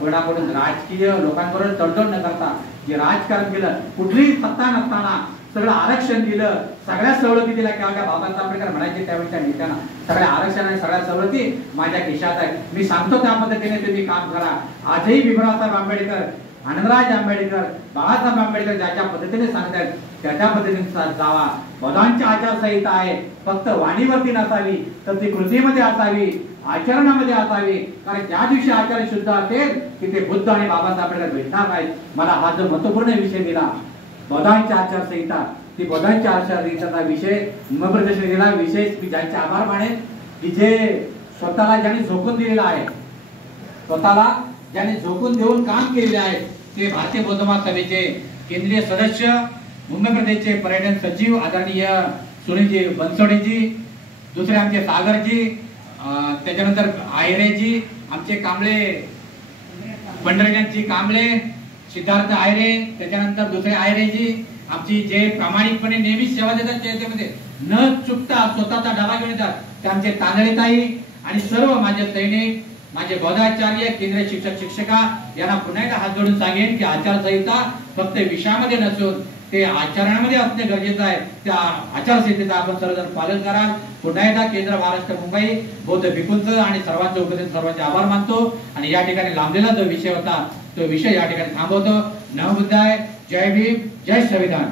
कोणाकडून राजकीय लोकांबरोबर तडजोड न करता जे राजकारण केलं, कुठलीही सत्ता नसताना सगळं आरक्षण दिलं, सगळ्या सवलती दिल्या. किंवा बाबासाहेब आंबेडकर म्हणायचे त्यावेळेच्या नेत्यांना सगळ्या आरक्षण आणि सगळ्या सवलती माझ्या खिशात आहेत, मी सांगतो त्या पद्धतीने तुम्ही काम करा. आजही भीमरावसाहेब आंबेडकर आनंदराज आंबेडकर, बाबासाहेब आंबेडकर ज्या पद्धतीने सांगतात त्या पद्धतीने जावा. बौद्धांची आचारसंहिता आहे, फक्त वाणीवरती नसावी तर ती कृतीमध्ये असावी, आचरणामध्ये असावी. कारण ज्या दिवशी आचरण शुद्ध असेल की ते बुद्ध आणि बाबासाहेब आंबेडकर भेटणार आहेत. मला हा जो महत्वपूर्ण विषय दिला बौद्धांची आचारसंहिता, ती बौद्धांची आचारसंहिताचा विषय प्रदर्शन दिला. विशेष मी ज्यांचे आभार मानेन की जे स्वतःला ज्यांनी झोकून दिलेला आहे, स्वतःला ज्यांनी झोकून देऊन काम केलेले आहे ते भारतीय बौद्ध महासभेचे केंद्रीय सदस्य, मुंबई प्रदेशचे पर्यटन सचिव आदरणीय सुनीलजी बनसोडेजी, दुसरे आमचे सागरजी, त्याच्यानंतर आयरेजी, आमचे कांबळे पंढरीनाथजी कांबळे, सिद्धार्थ आयरे, त्याच्यानंतर दुसरे आयरेजी, आमची जे प्रामाणिकपणे नेहमी सेवा देतात त्याच्यामध्ये न चुकता स्वतःचा डबा घेऊन येतात ते आमचे तांदळेताई आणि सर्व माझे सैनिक, माझे बौद्धाचार्य, केंद्रीय शिक्षक शिक्षिका यांना पुन्हा एकदा हात जोडून सांगेन की आचारसंहिता फक्त विषयामध्ये नसून ते आचरणामध्ये असणे गरजेचं आहे. त्या आचारसंहितेचं आपण सर्वजण पालन कराल. पुन्हा एकदा केंद्र महाराष्ट्र मुंबई बौद्ध भिक्खूंचं आणि सर्वांच्या उपस्थित सर्वांचे आभार मानतो आणि या ठिकाणी लांबलेला जो विषय होता तो विषय या ठिकाणी थांबवतो. नमो बुद्धाय, जय भीम, जय संविधान.